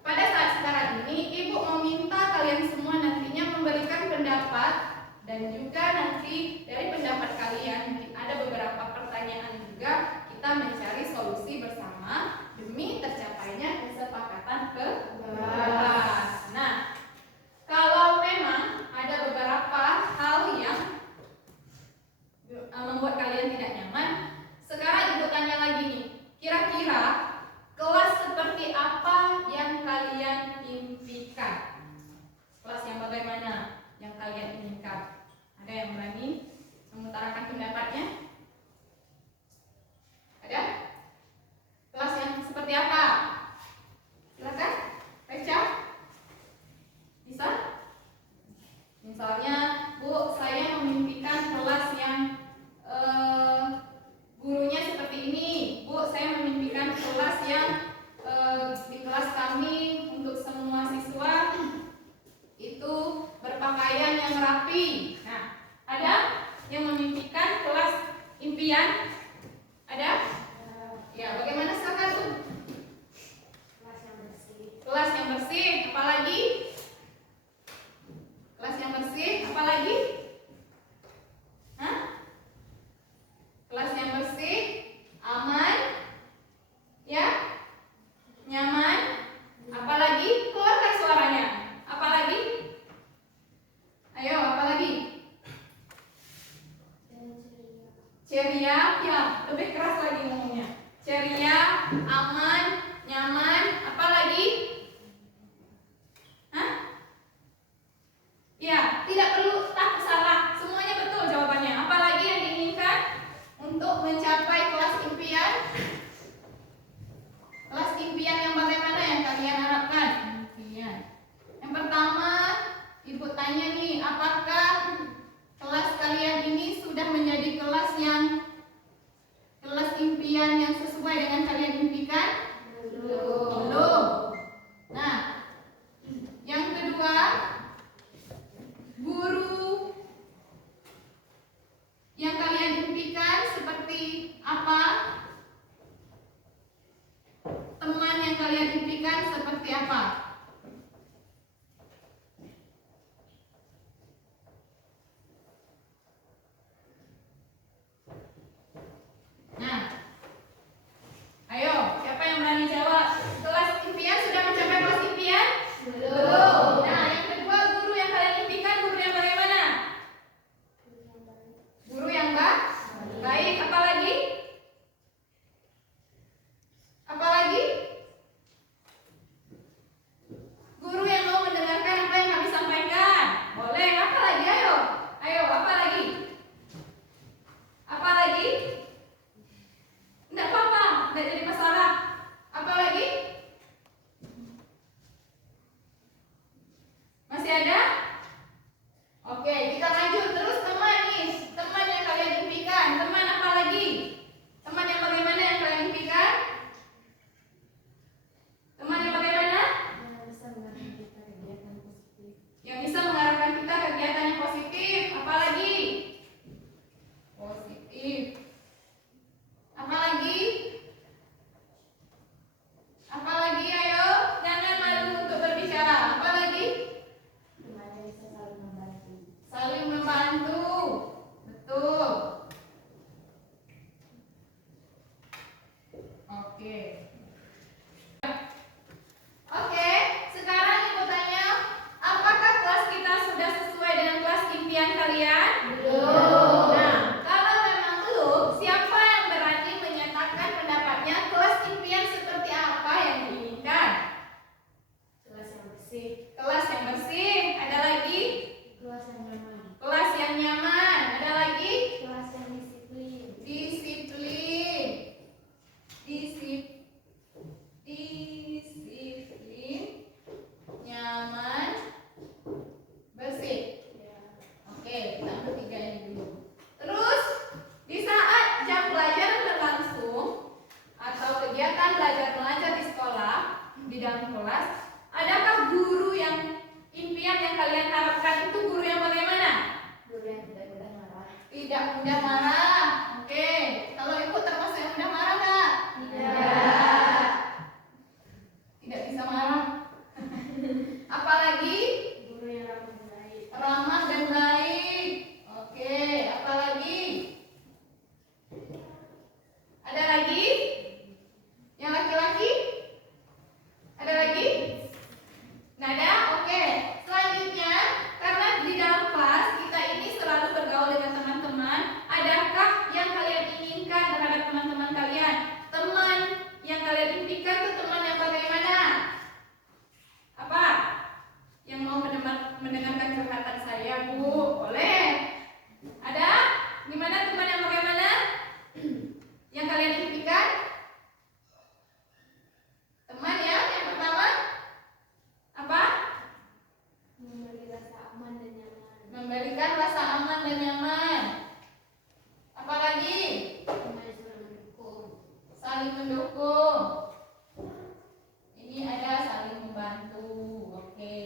pada saat sekarang ini Ibu meminta kalian semua nantinya memberikan pendapat, dan juga nanti dari pendapat kalian ada beberapa pertanyaan juga kita mencari solusi bersama demi tercapainya kesepakatan kelas. Nah, kalau memang ada beberapa hal yang membuat kalian tidak nyaman, sekarang Ibu tanya lagi nih, kira-kira kelas seperti apa yang kalian impikan? Kelas yang bagaimana yang kalian inginkan? Ada yang berani mengutarakan pendapatnya? Ada? Kelas yang seperti apa? Silakan, Reca. Bisa? Misalnya, Bu, saya memimpikan kelas yang gurunya seperti ini. Bu, saya memimpikan kelas yang di kelas kami untuk semua siswa itu berpakaian yang rapi. Nah, ada yang memimpikan kelas impian? Ada? Ya, bagaimana silakan, Bu? Kelas yang bersih, apalagi? Kelas yang bersih, apalagi? Hah? Kelas yang bersih, aman, ya, nyaman, apalagi? Keluarkan suaranya. Apalagi? Ayo, apalagi? Ceria, ya, lebih keras lagi ngomongnya. Ceria, aman, nyaman, apalagi? Hah? Ya, tidak perlu takut salah. Semuanya betul jawabannya. Apalagi yang diinginkan untuk mencapai kelas impian? Kelas impian yang bagaimana yang kalian harapkan? Impian. Yang pertama, Ibu tanya nih, apakah kelas kalian ini sudah menjadi kelas kelas impian yang sesuai dengan kalian impikan? Belum. Nah, yang kedua, guru yang kalian impikan seperti apa? Teman yang kalian impikan seperti apa? Nah, ayo, siapa yang berani jawab? Kelas impian sudah mencapai kelas impian? Belum. Nah, yang kedua, guru yang kalian impikan, guru yang bagaimana? Guru yang baik. Apa lagi? Apa lagi? Guru yang mau mendengarkan apa yang kami sampaikan. Boleh. Apa lagi? Ayo. Ayo, apa lagi? Apa lagi? Tidak apa-apa, tidak jadi masalah. Apa lagi? Masih ada? Oke, kita lanjut terus teman nih. Teman yang kalian impikan. Teman apa lagi? Teman yang bagaimana yang kalian impikan? Teman yang bagaimana? Yang bisa mengarahkan kita kegiatan yang positif. Apa lagi? Positif. Apa lagi? Apa lagi? Ayo, jangan malu untuk berbicara. Apa lagi? Saling membantu. Betul. Oke. Oke, sekarang ibu tanya, apakah kelas kita sudah sesuai dengan kelas impian kalian? Belum. Nah, kalau memang belum, siapa yang berani menyatakan pendapatnya kelas impian seperti apa yang diinginkan? Kelas yang bersih, Kelas yang bersih, ada lagi? kelas yang nyaman, Kelas yang nyaman, ada lagi? kelas yang disiplin, Disiplin. Disiplin, nyaman, bersih. Oke, kita ambil tiga ini dulu. Terus, di saat jam pelajaran berlangsung atau kegiatan belajar mengajar di sekolah, di dalam kelas, adakah guru yang impian yang kalian harapkan itu guru yang bagaimana? guru yang tidak mudah marah, Tidak mudah marah. Oke, kalau ibu termasuk yang mudah marah nggak? tidak, Tidak bisa marah. Apalagi guru yang ramah dan baik, ramah dan baik. Oke, apalagi? Ada lagi? Yang laki-laki? Ada lagi? Nada? Oke. Selanjutnya, karena di dalam kelas kita ini selalu bergaul dengan teman-teman, adakah yang kalian inginkan terhadap teman-teman kalian? Teman yang kalian impikan itu teman yang bagaimana? Apa? Yang mau mendengarkan curhatan saya, Bu? Boleh? Ada? Gimana teman yang bagaimana? Yang kalian impikan? Teman yang pertama? Apa? memberi rasa aman dan nyaman, Memberikan rasa aman dan nyaman. Apalagi? teman yang selalu mendukung, Saling mendukung. Ini ada saling membantu. Oke.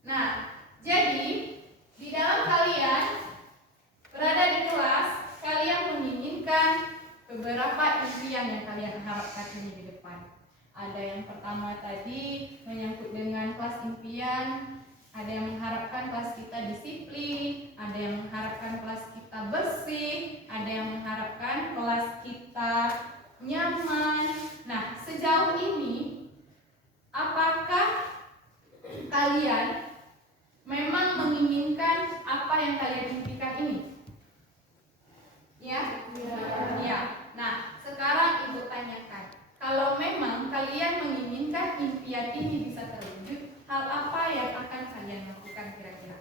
Nah, jadi di dalam kalian berada di kelas, kalian menginginkan beberapa impian yang kalian harapkan ini di depan. Ada yang pertama tadi menyangkut dengan kelas impian, ada yang mengharapkan kelas kita disiplin, ada yang mengharapkan kelas kita bersih, ada yang mengharapkan kelas kita nyaman. Nah, sejauh ini apakah kalian memang menginginkan apa yang kalian impikan ini? Ya? Ya. Nah, sekarang ibu tanyakan, kalau memang kalian menginginkan impian ini bisa terwujud, hal apa yang akan kalian lakukan kira-kira?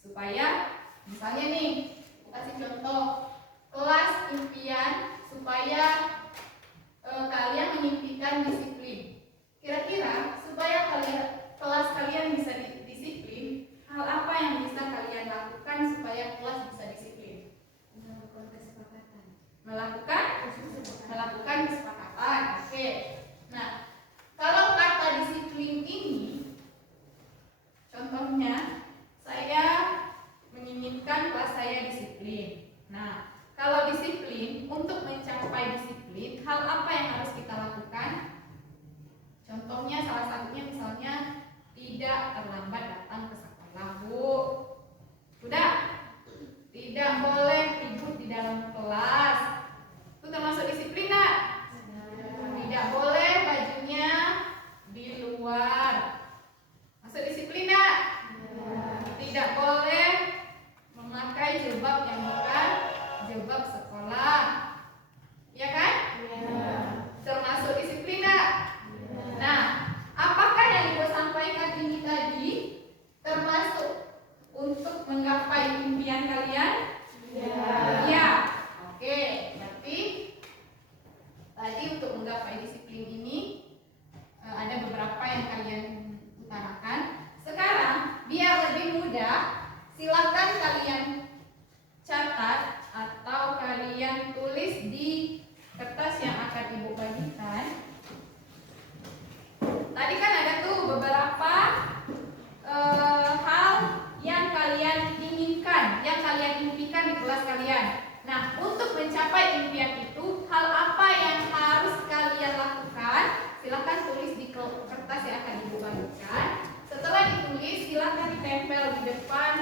Supaya, misalnya nih, aku kasih contoh kelas impian supaya kalian mengimpikan disiplin. Kira-kira supaya kelas kalian bisa disiplin, hal apa yang bisa kalian lakukan lakukan supaya kelas bisa disiplin? Melakukan kesepakatan. Oke. Nah, kalau kata disiplin ini, contohnya saya menginginkan kelas saya disiplin. Nah, kalau disiplin, untuk mencapai disiplin, hal apa yang harus kita lakukan? Contohnya salah satunya misalnya tidak terlambat datang ke sekolah, Bu. Sudah? Tidak boleh ribut di dalam kelas. Itu termasuk disiplin enggak? Tidak boleh bajunya di luar. Masuk disiplin enggak? Tidak boleh memakai jilbab yang bukan jilbab sekolah. Ya kan? Termasuk disiplin enggak? Nah, apakah yang Ibu sampaikan ini tadi termasuk untuk menggapai impian kalian? Ya. Oke, berarti tadi untuk menggapai disiplin ini ada beberapa yang kalian utarakan. Sekarang biar lebih mudah, silakan kalian catat atau kalian tulis di kertas yang akan Ibu bagikan. Tadi kan ada tuh beberapa hal yang kalian inginkan, yang kalian impikan di kelas kalian. Nah, untuk mencapai impian itu, hal apa yang harus kalian lakukan? Silakan tulis di kertas yang akan Ibu bagikan. Setelah ditulis, silakan ditempel di depan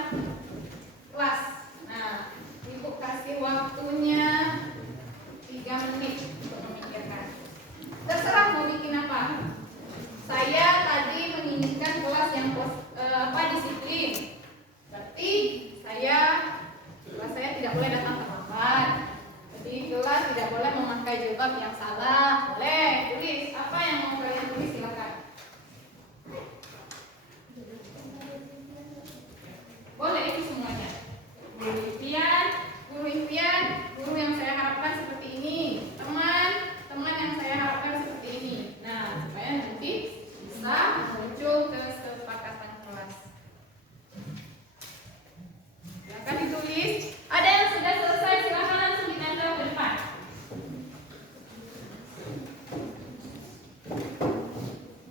kelas. Nah, Ibu kasih waktunya 3 menit untuk memikirkan. Terserah mau bikin apa. Saya tadi menginginkan kelas yang disiplin. Berarti kelas saya tidak boleh datang terlambat. Jadi kelas tidak boleh memakai jilbab yang salah. Boleh tulis apa yang mau kalian tulis, silakan. Boleh itu semuanya. Guru impian, guru yang saya harapkan seperti ini. Teman yang saya harapkan seperti ini. Nah, supaya nanti bisa muncul kesepakatan kelas. Silakan ditulis. Ada yang sudah selesai, silakan langsung ditempel ke depan.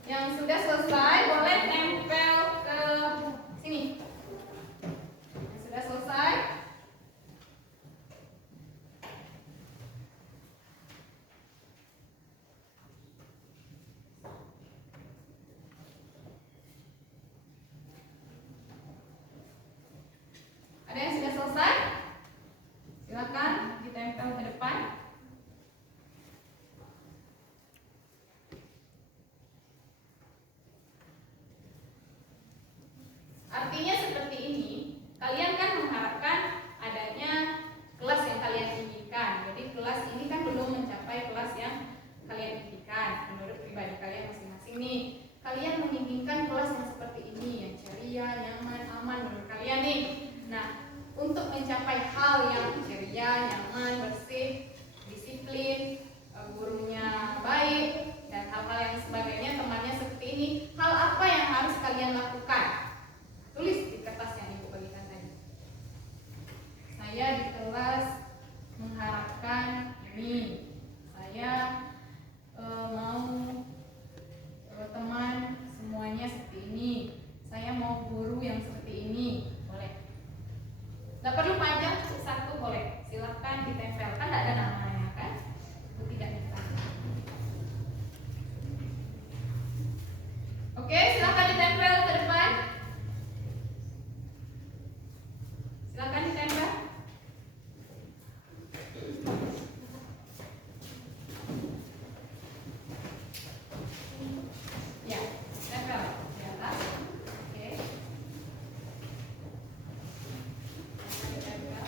Yang sudah selesai boleh tempel ke sini. Yang sudah selesai, ada yang sudah selesai? Silakan ditempel ke depan. Artinya seperti ini, kalian kan mengharapkan adanya kelas yang kalian inginkan. Jadi kelas ini kan belum mencapai kelas yang kalian inginkan menurut pribadi kalian masing-masing nih. Kalian menginginkan kelas yang seperti ini, yang ceria, nyaman, aman menurut kalian nih. Nah, untuk mencapai hal yang ceria, nyaman, bersih, disiplin, gurunya baik, dan hal-hal yang sebagainya, temannya seperti ini, hal apa yang harus kalian lakukan? Tulis di kertas yang Ibu bagikan tadi. Saya di kelas mengharapkan ini. Saya mau teman semuanya seperti ini. Saya mau guru yang seperti ini. Boleh. Gak perlu panjang, satu boleh. Silahkan ditempel. Kan gak ada namanya kan? Itu tidak bisa. Oke, silahkan ditempel ke depan. Silahkan ditempel. Ya, tempel di atas. Oke. Tempel.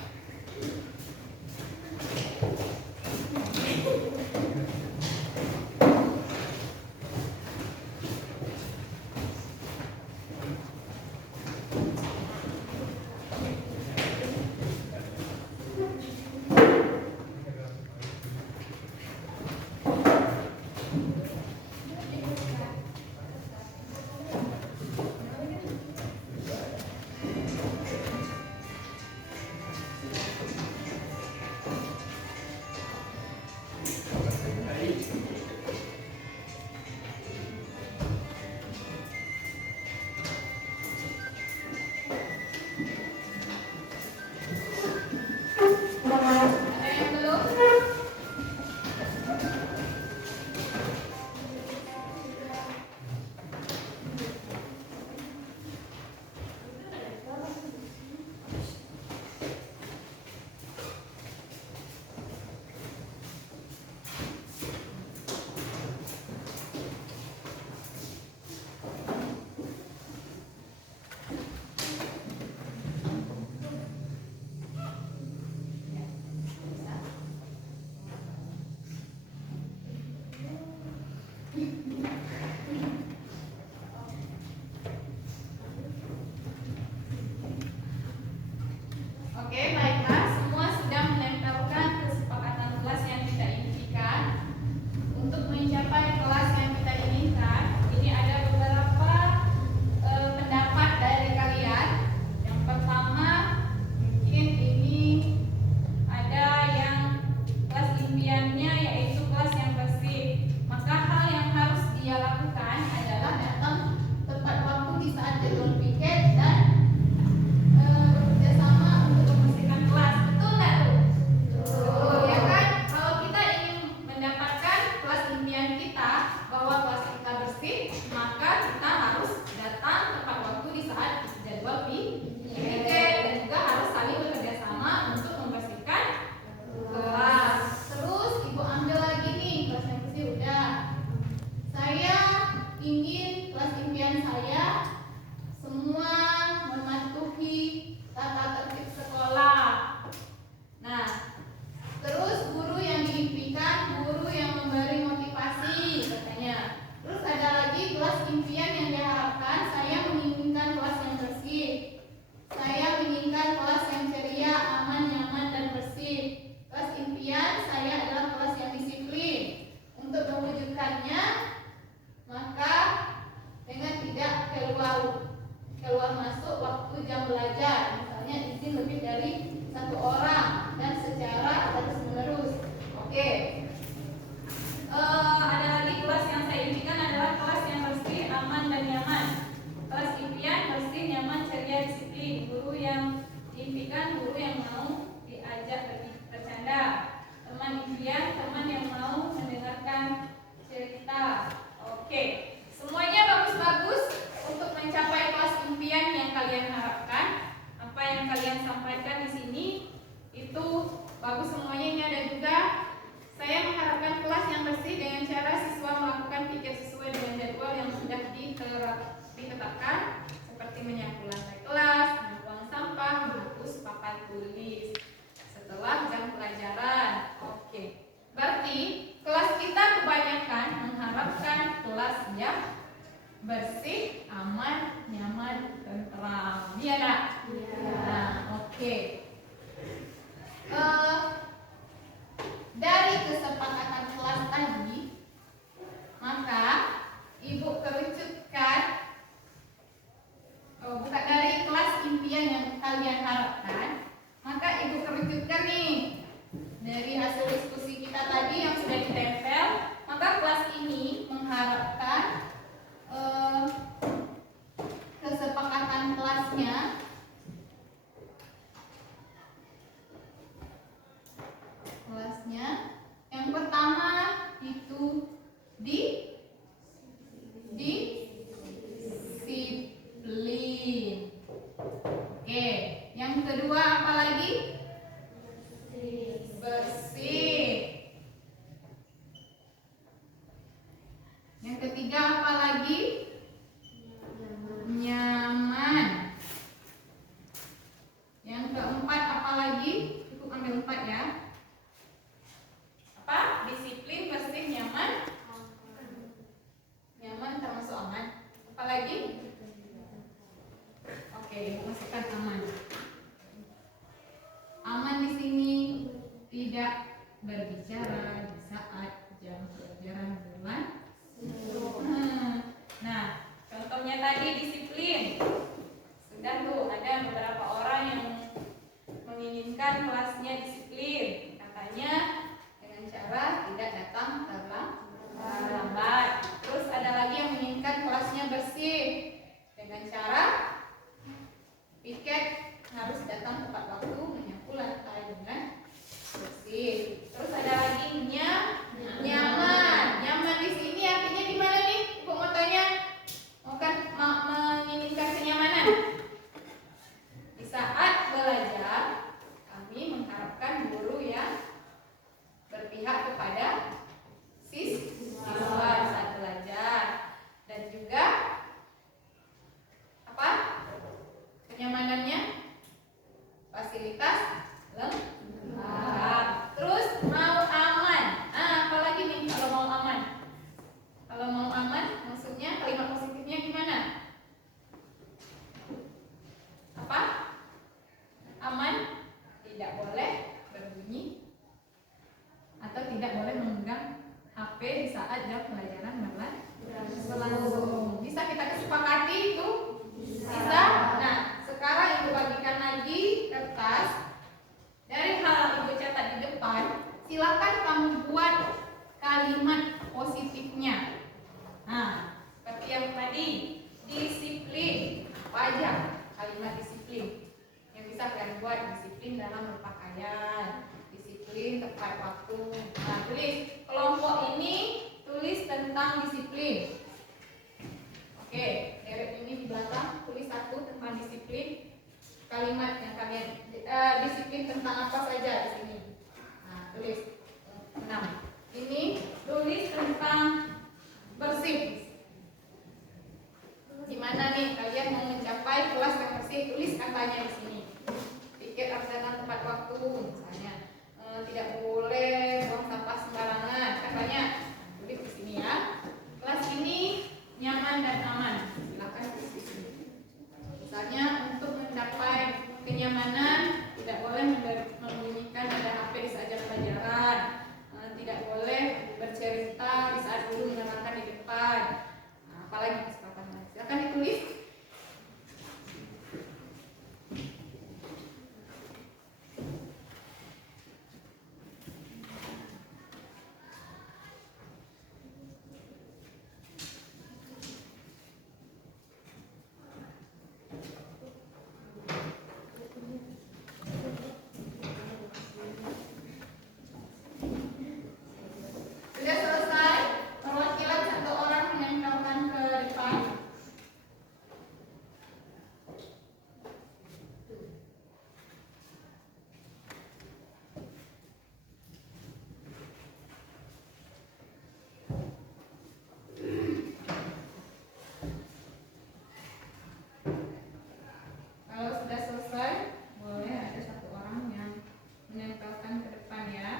Oke, baiklah, semua sudah menempelkan kesepakatan kelas yang kita impikan. Untuk mencapai kelas yang kita inginkan, ini ada beberapa pendapat dari kalian. Yang pertama, mungkin ini ada yang kelas impiannya yaitu kelas yang bersih. Maka hal yang harus dia lakukan adalah datang tepat waktu di saat jadwal piket dan bekerjasama untuk membersihkan kelas. Betul nggak tuh? Betul, ya kan? Kalau kita ingin mendapatkan kelas impian kita bahwa kelas kita bersih, maka kita harus datang tepat waktu di saat jadwal piket dan juga harus saling bekerjasama untuk membersihkan kelas. Terus ibu ambil lagi nih kelas yang bersih udah. Saya ingin kelas impian saya semua mematuhi tata tertib sekolah. Nah, terus guru yang diimpikan, guru yang memberi motivasi katanya. Terus ada lagi kelas impian yang diharapkan, saya menginginkan kelas yang bersih. Saya menginginkan kelas yang ceria, aman, nyaman, dan bersih. Kelas impian saya adalah kelas yang disiplin. Untuk mewujudkannya, maka dengan tidak keluar masuk waktu jam belajar, misalnya izin lebih dari 1 orang dan secara terus menerus. Oke. Ada lagi kelas yang saya impikan adalah kelas yang bersih, aman, dan nyaman. Kelas impian bersih, nyaman, ceria, disiplin. Guru yang diimpikan, guru yang mau diajak bercanda. Teman impian, teman yang mau mendengarkan cerita. Oke, semuanya bagus-bagus untuk mencapai kelas impian yang kalian harapkan. Apa yang kalian sampaikan di sini itu bagus semuanya. Ini ada juga saya mengharapkan kelas yang bersih dengan cara siswa melakukan pikir sesuai dengan jadwal yang sudah ditetapkan, seperti menyapu lantai kelas, membuang sampah, menghapus papan tulis setelah jam pelajaran. Oke, berarti kelas kita kebanyakan mengharapkan kelas yang bersih, aman, nyaman, tentram. Iya nak? Nah, oke. Dari kesepakatan kelas tadi, maka ibu kerucutkan, bukan dari kelas impian yang kalian harapkan, maka ibu kerucutkan nih dari hasil diskusi kita tadi yang sudah ditempel. Maka kelas ini mengharapkan kesepakatan kelasnya yang pertama itu disiplin. Oke, yang kedua apa lagi? Bersih. Yang ketiga apa lagi? Nyaman. Yang keempat apa lagi? Ibu ambil 4 ya. Apa? Disiplin, bersih, nyaman. Nyaman termasuk aman. Apa lagi? Oke, ibu masukkan aman. Aman di sini tidak berbicara di saat jam pelajaran berlangsung. Nah, contohnya tadi disiplin. Sudah tuh ada beberapa orang yang menginginkan kelasnya disiplin. Katanya dengan cara tidak datang terlambat. Terus ada lagi yang menginginkan kelasnya bersih dengan cara piket harus datang tepat waktu, menyapu lantai dengan bersih. Terus ada lagi nyaman. Nyaman di sini artinya di mana nih? Ibu mau tanya, menginginkan kenyamanan. Di saat belajar, kami mengharapkan guru yang berpihak kepada siswa saat belajar, dan juga apa? Kenyamanannya, fasilitas lengkap. Terus mau aman. Apalagi nih kalau mau aman? Kalau mau aman, maksudnya kalimat positifnya gimana? Apa? Aman? tidak boleh berbunyi atau tidak boleh memegang HP di saat jam pelajaran berlangsung. Bisa kita kesepakati itu? Bisa. Nah, sekarang Ibu bagikan lagi kertas. Dari hal Ibu catat di depan, silakan kamu buat kalimat positifnya. Nah, seperti yang tadi, disiplin. Wajah kalimat disiplin. Yang bisa kalian buat disiplin dalam berpakaian, disiplin tepat waktu. Nah, tulis kelompok ini tulis tentang disiplin. Oke, deret ini di belakang tulis satu tentang disiplin. Kalimat yang kalian disiplin tentang apa saja di sini. Nah, tulis 6. Ini tulis tentang bersih. Gimana nih kalian mau mencapai kelas yang bersih? Tulis katanya di sini. Pikir arsenal tepat waktu, misalnya tidak boleh buang sampah sembarangan. Katanya tulis di sini ya. Kelas ini nyaman dan aman. Silakan tulis di sini. Misalnya untuk mencapai kenyamanan tidak boleh membunyikan ada HP di saat jam pelajaran, tidak boleh bercerita di saat guru menerangkan di depan. Nah, apalagi kesempatan lain. Silakan ditulis. Sudah selesai? Perwakilan satu orang menempelkan ke depan. Kalau sudah selesai, boleh ada satu orang yang menempelkan ke depan ya.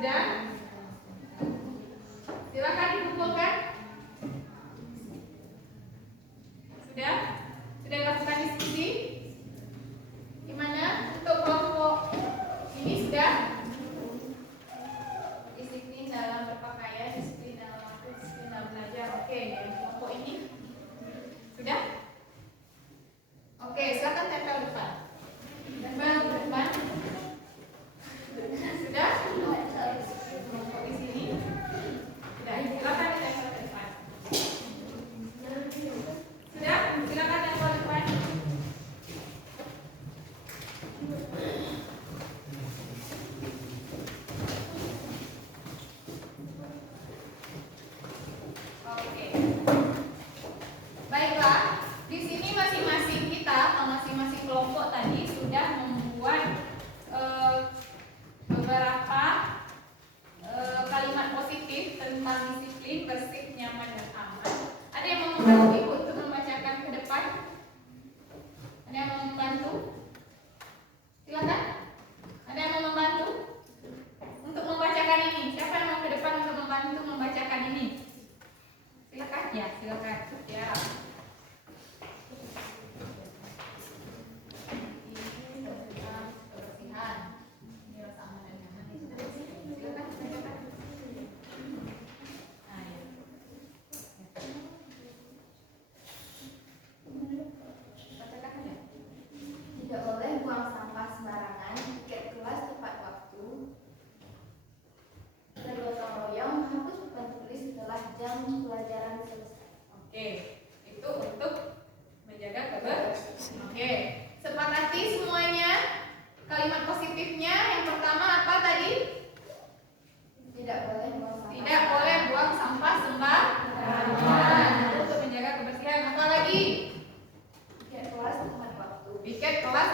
Sudah? Silakan dikumpulkan. Sudah? Sudah lakukan diskusi? Gimana untuk kelompok ini sudah? Disiplin dalam berpakaian, disiplin dalam waktu, disiplin dalam belajar. Oke, dari kelompok ini sudah? Oke, silakan tempel depan. Tempel depan. Sudah? Kelompok di sini. Sudah, silakan ditempel ke depan. Sudah? Silakan tempel depan.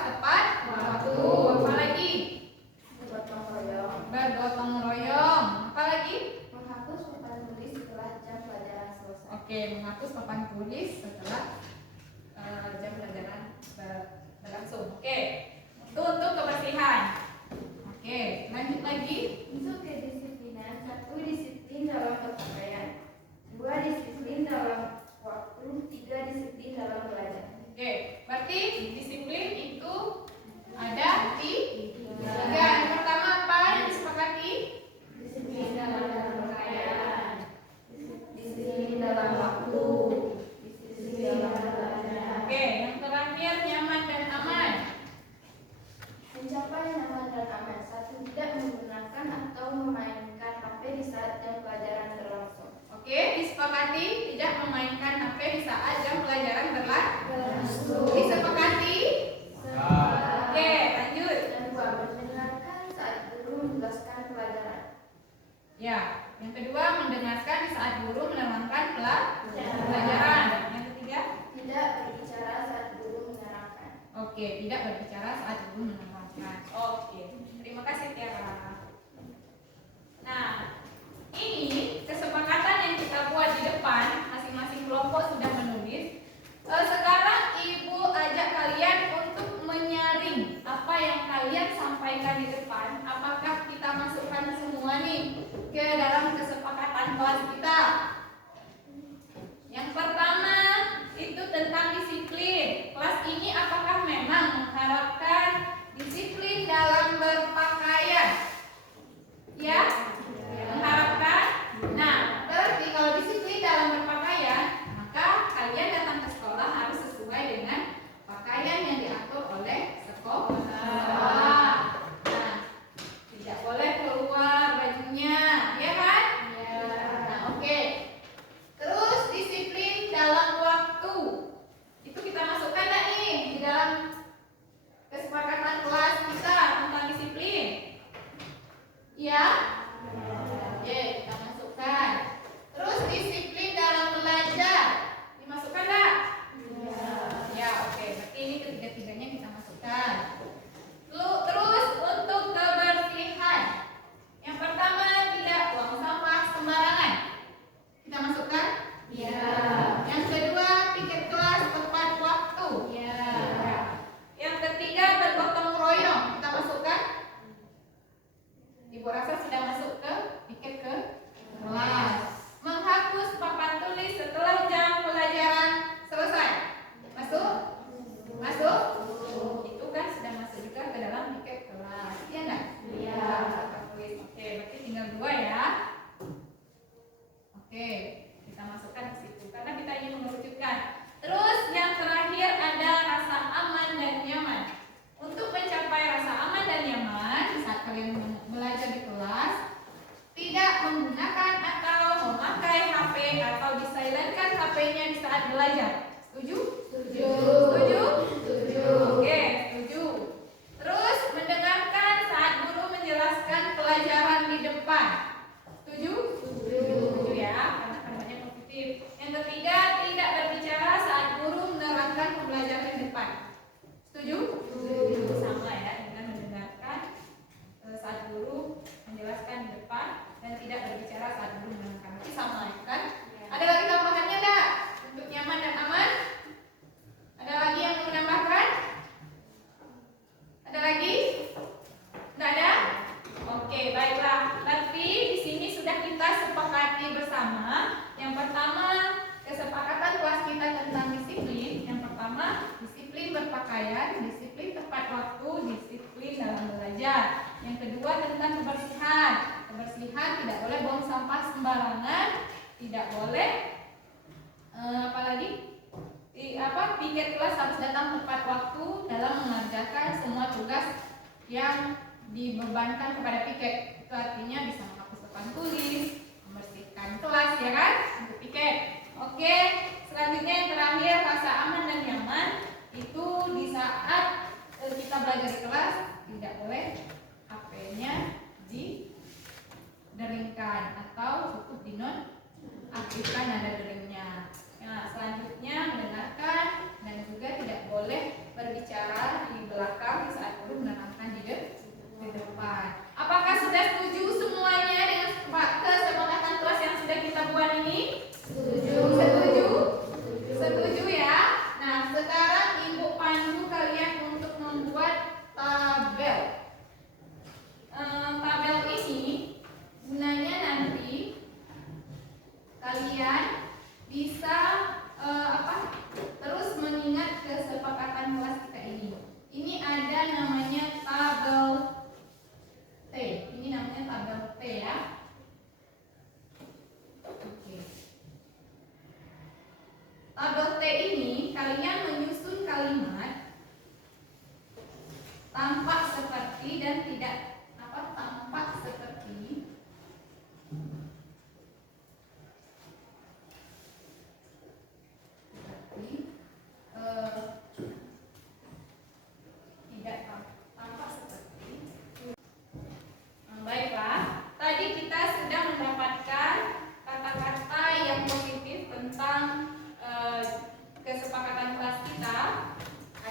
tepat waktu. Apa lagi? Bergotong royong. Apa lagi? Menghapus papan tulis setelah jam pelajaran selesai. Oke, menghapus papan tulis setelah jam pelajaran berlangsung. Oke, untuk kebersihan. Oke, lanjut lagi. Untuk kedisiplinan, 1. Disiplin dalam berpakaian, 2. Disiplin dalam waktu, 3. Disiplin dalam belajar. Oke, berarti disiplin itu ada di tiga. Yang pertama apa yang disepakati? Disiplin dalam berpakaian, disiplin dalam waktu, disiplin dalam belajar. Oke, yang terakhir nyaman dan aman. Mencapai nyaman dan aman. 1. Tidak menggunakan atau memainkan HP di saat jam pelajaran berlangsung. Oke, disepakati tidak memainkan HP di saat jam pelajaran Berlangsung. disepakati. Ya. Oke, lanjut. Dan 2. Mendengarkan saat guru menjelaskan pelajaran. Ya, yang kedua mendengarkan di saat guru menerangkan pelajaran. Yang ketiga, Tidak berbicara saat guru menerangkan. oke, tidak berbicara saat guru menerangkan. Oke, terima kasih Tiara. Nah, ini kesepakatan yang kita buat di depan, masing-masing kelompok sudah menulis. Sekarang Ibu ajak kalian untuk menyaring apa yang kalian sampaikan di depan. Apakah kita masukkan semua nih ke dalam kesepakatan kelas kita? Yang pertama itu tentang disiplin. Kelas ini apakah memang mengharapkan disiplin dalam berpakaian? Ya? Mengharapkan? Nah, berarti kalau disiplin dalam berpakaian, maka kalian datang ke sekolah harus sesuai dengan pakaian yang diatur oleh sekolah. Nah, tidak boleh keluar bajunya, ya kan? Nah, oke. Terus disiplin dalam waktu. Itu kita masukkan enggak nih di dalam kesepakatan kelas kita tentang disiplin? Iya? Oke, kita masukkan. Terus disiplin dalam belajar. Dimasukkan enggak? Ya, oke. Berarti ini ketiga-tiganya kita masukkan. Terus untuk kebersihan. Yang pertama, tidak buang sampah sembarangan. Kita masukkan? Ya. Yang kedua, piket kelas tepat waktu. Ya. Yang ketiga, bergotong royong. Kita masukkan? Ibu rasa sudah masuk ke piket ke kelas. Menghapus papan tulis setelah jam pelajaran selesai. Masuk? Masuk? Itu kan sudah masuk juga ke dalam piket kelas. Iya enggak? Iya. Papan tulis. Oke, berarti tinggal 2 ya. Oke, kita masukkan ke situ karena kita ingin mengerucutkan. Terus yang terakhir ada rasa aman dan nyaman. Untuk mencapai rasa aman dan nyaman saat kalian belajar di kelas, tidak menggunakan atau memakai HP atau disilentkan HP-nya di saat belajar. Setuju? Setuju. Setuju? Setuju. Oke, setuju. Terus mendengarkan saat guru menjelaskan pelajaran di depan. Setuju? Setuju ya, karena kalimatnya positif. Yang ketiga, tidak berbicara saat guru menerangkan pembelajaran di depan. Setuju? Setuju. Sama ya dengan mendengarkan saat guru menjelaskan di depan dan tidak berbicara saat guru menerangkan. Berarti sama ya kan? Ada lagi tambahannya enggak? Untuk nyaman dan aman? Ada lagi yang mau menambahkan? Ada lagi? Enggak ada? Oke, baiklah. Berarti di sini sudah kita sepakati bersama. Yang pertama, kesepakatan kelas kita tentang disiplin. Yang pertama, disiplin berpakaian, disiplin tepat waktu, disiplin dalam belajar. Yang kedua tentang kebersihan. Kebersihan tidak boleh buang sampah sembarangan, tidak boleh apalagi piket kelas harus datang tepat waktu dalam mengerjakan semua tugas yang dibebankan kepada piket. Itu artinya bisa menghapus papan tulis, membersihkan kelas ya kan untuk piket. Oke, selanjutnya yang terakhir rasa aman dan nyaman itu di saat kita belajar di kelas tidak boleh HP-nya dideringkan atau cukup dinonaktifkan nada deringnya. Nah, selanjutnya mendengarkan dan juga tidak boleh berbicara di belakang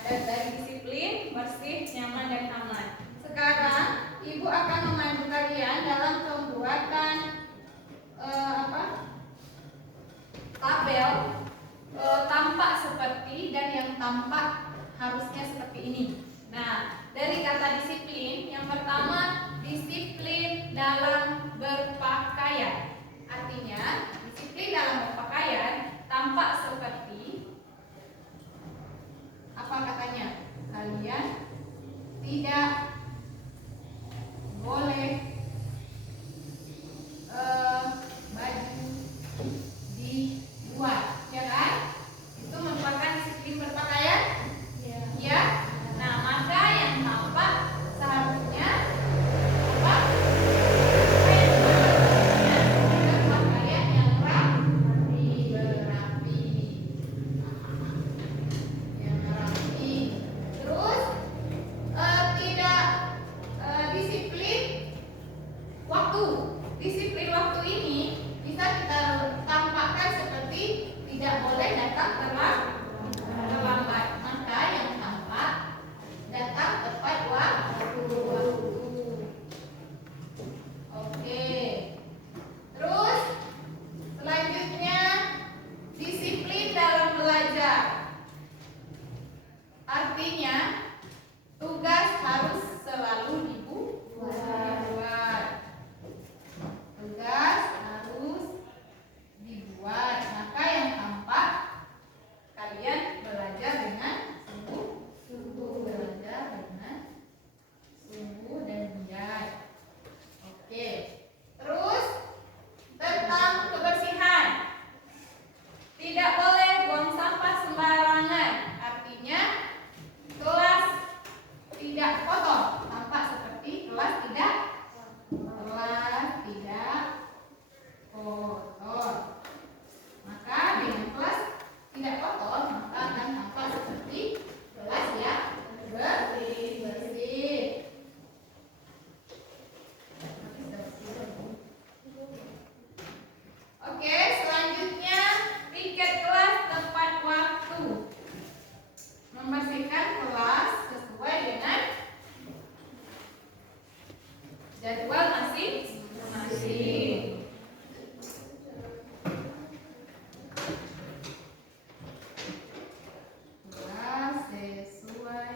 dari disiplin, bersih, nyaman, dan aman. Sekarang Ibu akan memandu kalian dalam pembuatan tabel tampak seperti dan yang tampak harusnya seperti ini. Nah, dari kata disiplin, yang pertama disiplin dalam berpakaian. Artinya, disiplin dalam berpakaian tampak seperti apa katanya? Kalian tidak boleh baju dibuat, ya kan? Itu merupakan disiplin berpakaian, ya. Nah, maka yang tampak seharusnya apa? Berpakaian yang rapi, yang rapi. Terus tidak disiplin waktu. Disiplin waktu ini bisa kita tampakkan seperti tidak boleh datang terlambat. Maka yang tampak datang tepat waktu. Oke. Terus selanjutnya disiplin dalam belajar. Artinya tugas harus selalu dibuat. Tugas harus dibuat. Maka yang tampak kalian belajar dengan sungguh, belajar dengan sungguh dan giat. Oke. Terus tentang kebersihan. Tidak boleh buang sampah sembarangan. Artinya kelas tidak kotor. Tampak seperti kelas tidak kotor. Maka dengan kelas tidak kotor, maka akan tampak seperti kelas yang bersih. Oke, selanjutnya tiket kelas tepat waktu. Membersihkan kelas sesuai dengan jadwal masing-masing. Kelas sesuai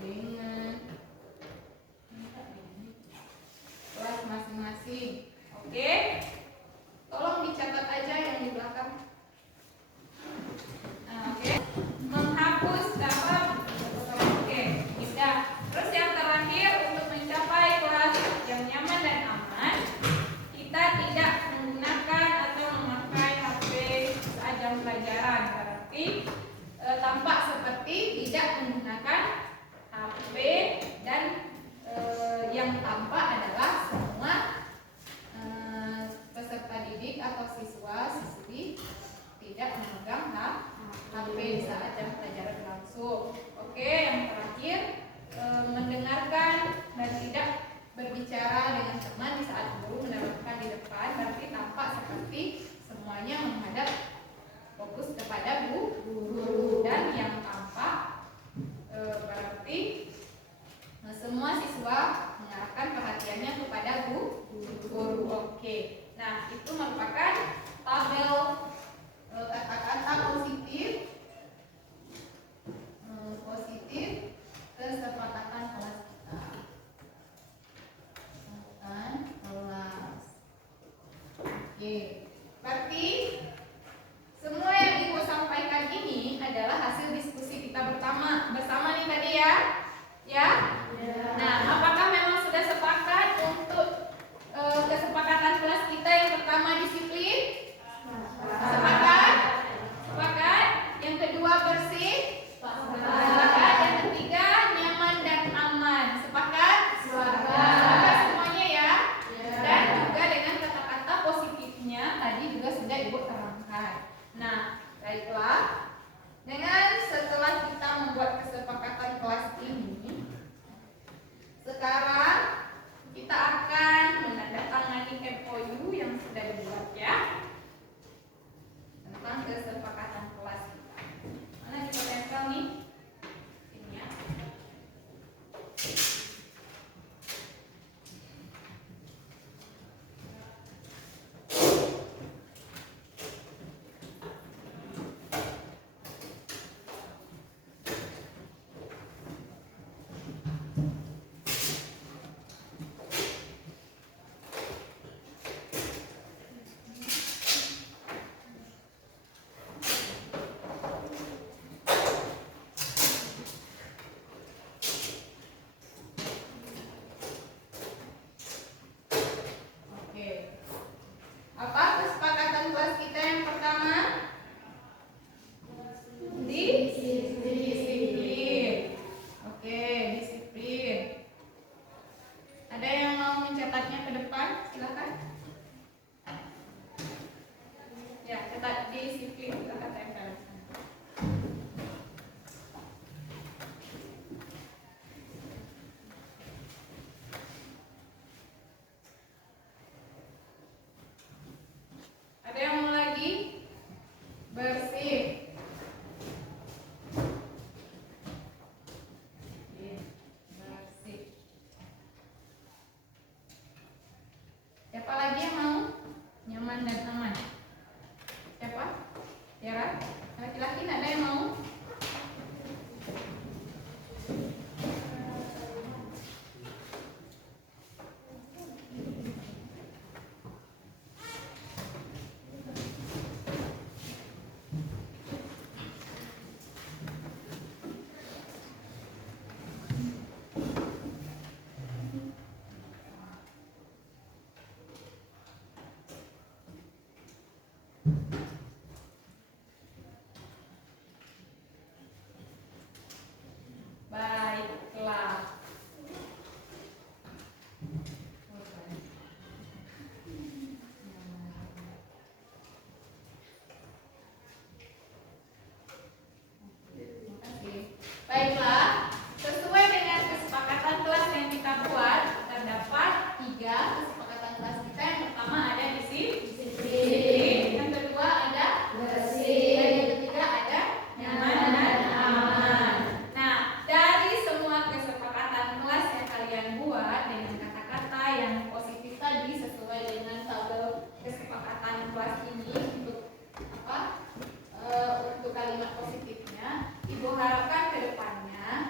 dengan kelas masing-masing. Oke? Tolong dicatat aja yang di belakang. Nah, oke. Menghapus dapat. Oke, sudah. Terus yang terakhir, untuk mencapai kelas yang nyaman dan aman, kita tidak menggunakan atau memakai HP saat jam pelajaran. Berarti tampak seperti tidak menggunakan HP dan yang tampak adalah semua peserta didik atau siswa-siswi tidak memegang HP di saat jam pelajaran berlangsung. Oke, yang terakhir mendengarkan dan tidak berbicara dengan teman di saat guru menerangkan di depan. Berarti tampak seperti semuanya menghadap fokus kepada guru. Dan yang tampak berarti semua siswa mengarahkan perhatiannya kepada guru. Oke. Nah, itu merupakan tabel kata-kata positif kesepakatan kelas kita. Kelas. Oke. Berarti semua yang Ibu sampaikan ini adalah hasil diskusi kita bersama nih tadi ya. Ya? Nah, apakah memang sudah sepakat untuk kesepakatan kelas kita yang pertama disiplin? Sepakat? Sepakat? Yang kedua bersih? Sepakat. Yang ketiga nyaman dan aman. Sepakat? Sepakat semuanya ya? Dan juga dengan kata-kata positifnya tadi juga sudah Ibu terangkan. Nah, baiklah. Dengan setelah kita membuat kesepakatan kelas ini, Baiklah, sesuai dengan kesepakatan kelas yang kita buat, terdapat 3 kesepakatan kelas kita. Yang pertama ada disiplin, yang kedua ada bersih, dan yang ketiga ada nyaman dan aman. Nah, dari semua kesepakatan kelas yang kalian buat dengan kata-kata yang positif tadi sesuai dengan tabel kesepakatan kelas ini untuk apa? Untuk kalimat positifnya, Ibu harapkan ke depannya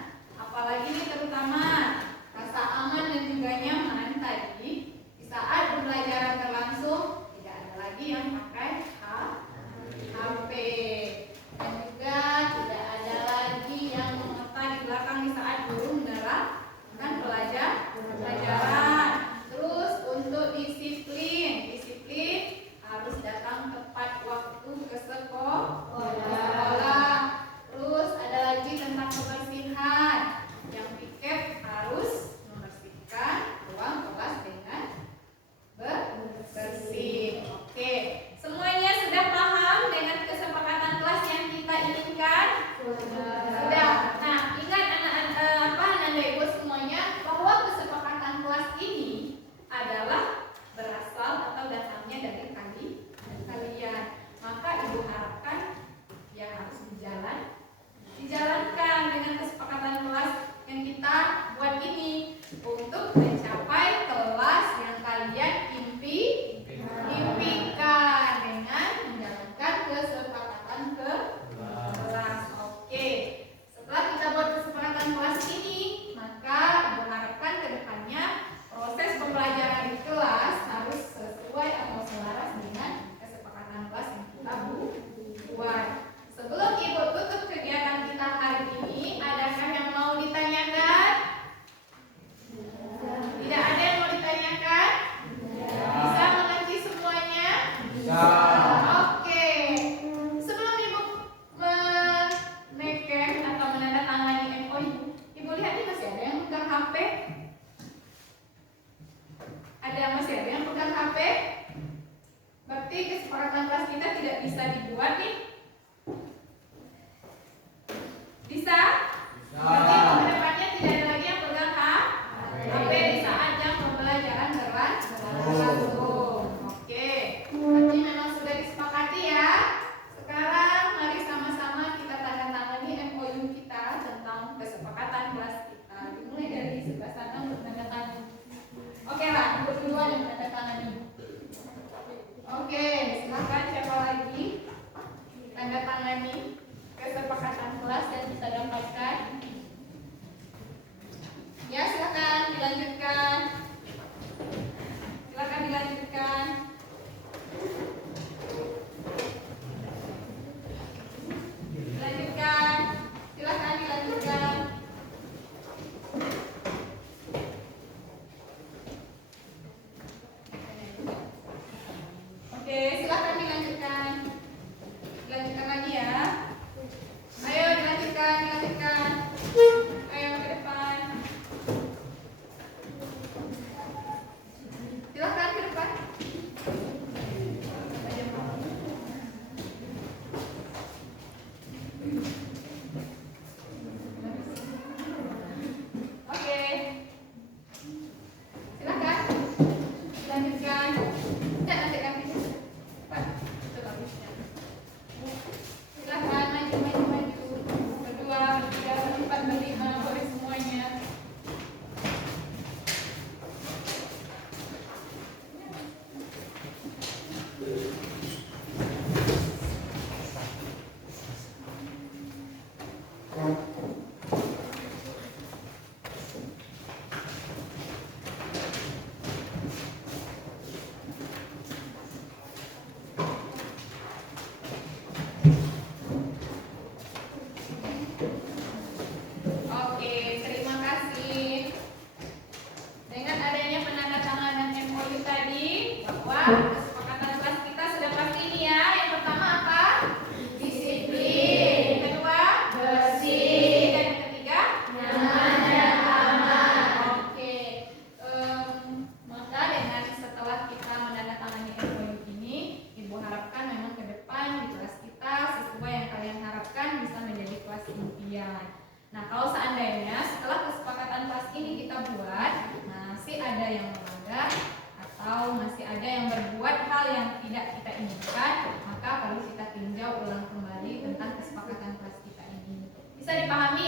yang melanggar atau masih ada yang berbuat hal yang tidak kita inginkan, maka perlu kita tinjau ulang kembali tentang kesepakatan kelas kita ini. Bisa dipahami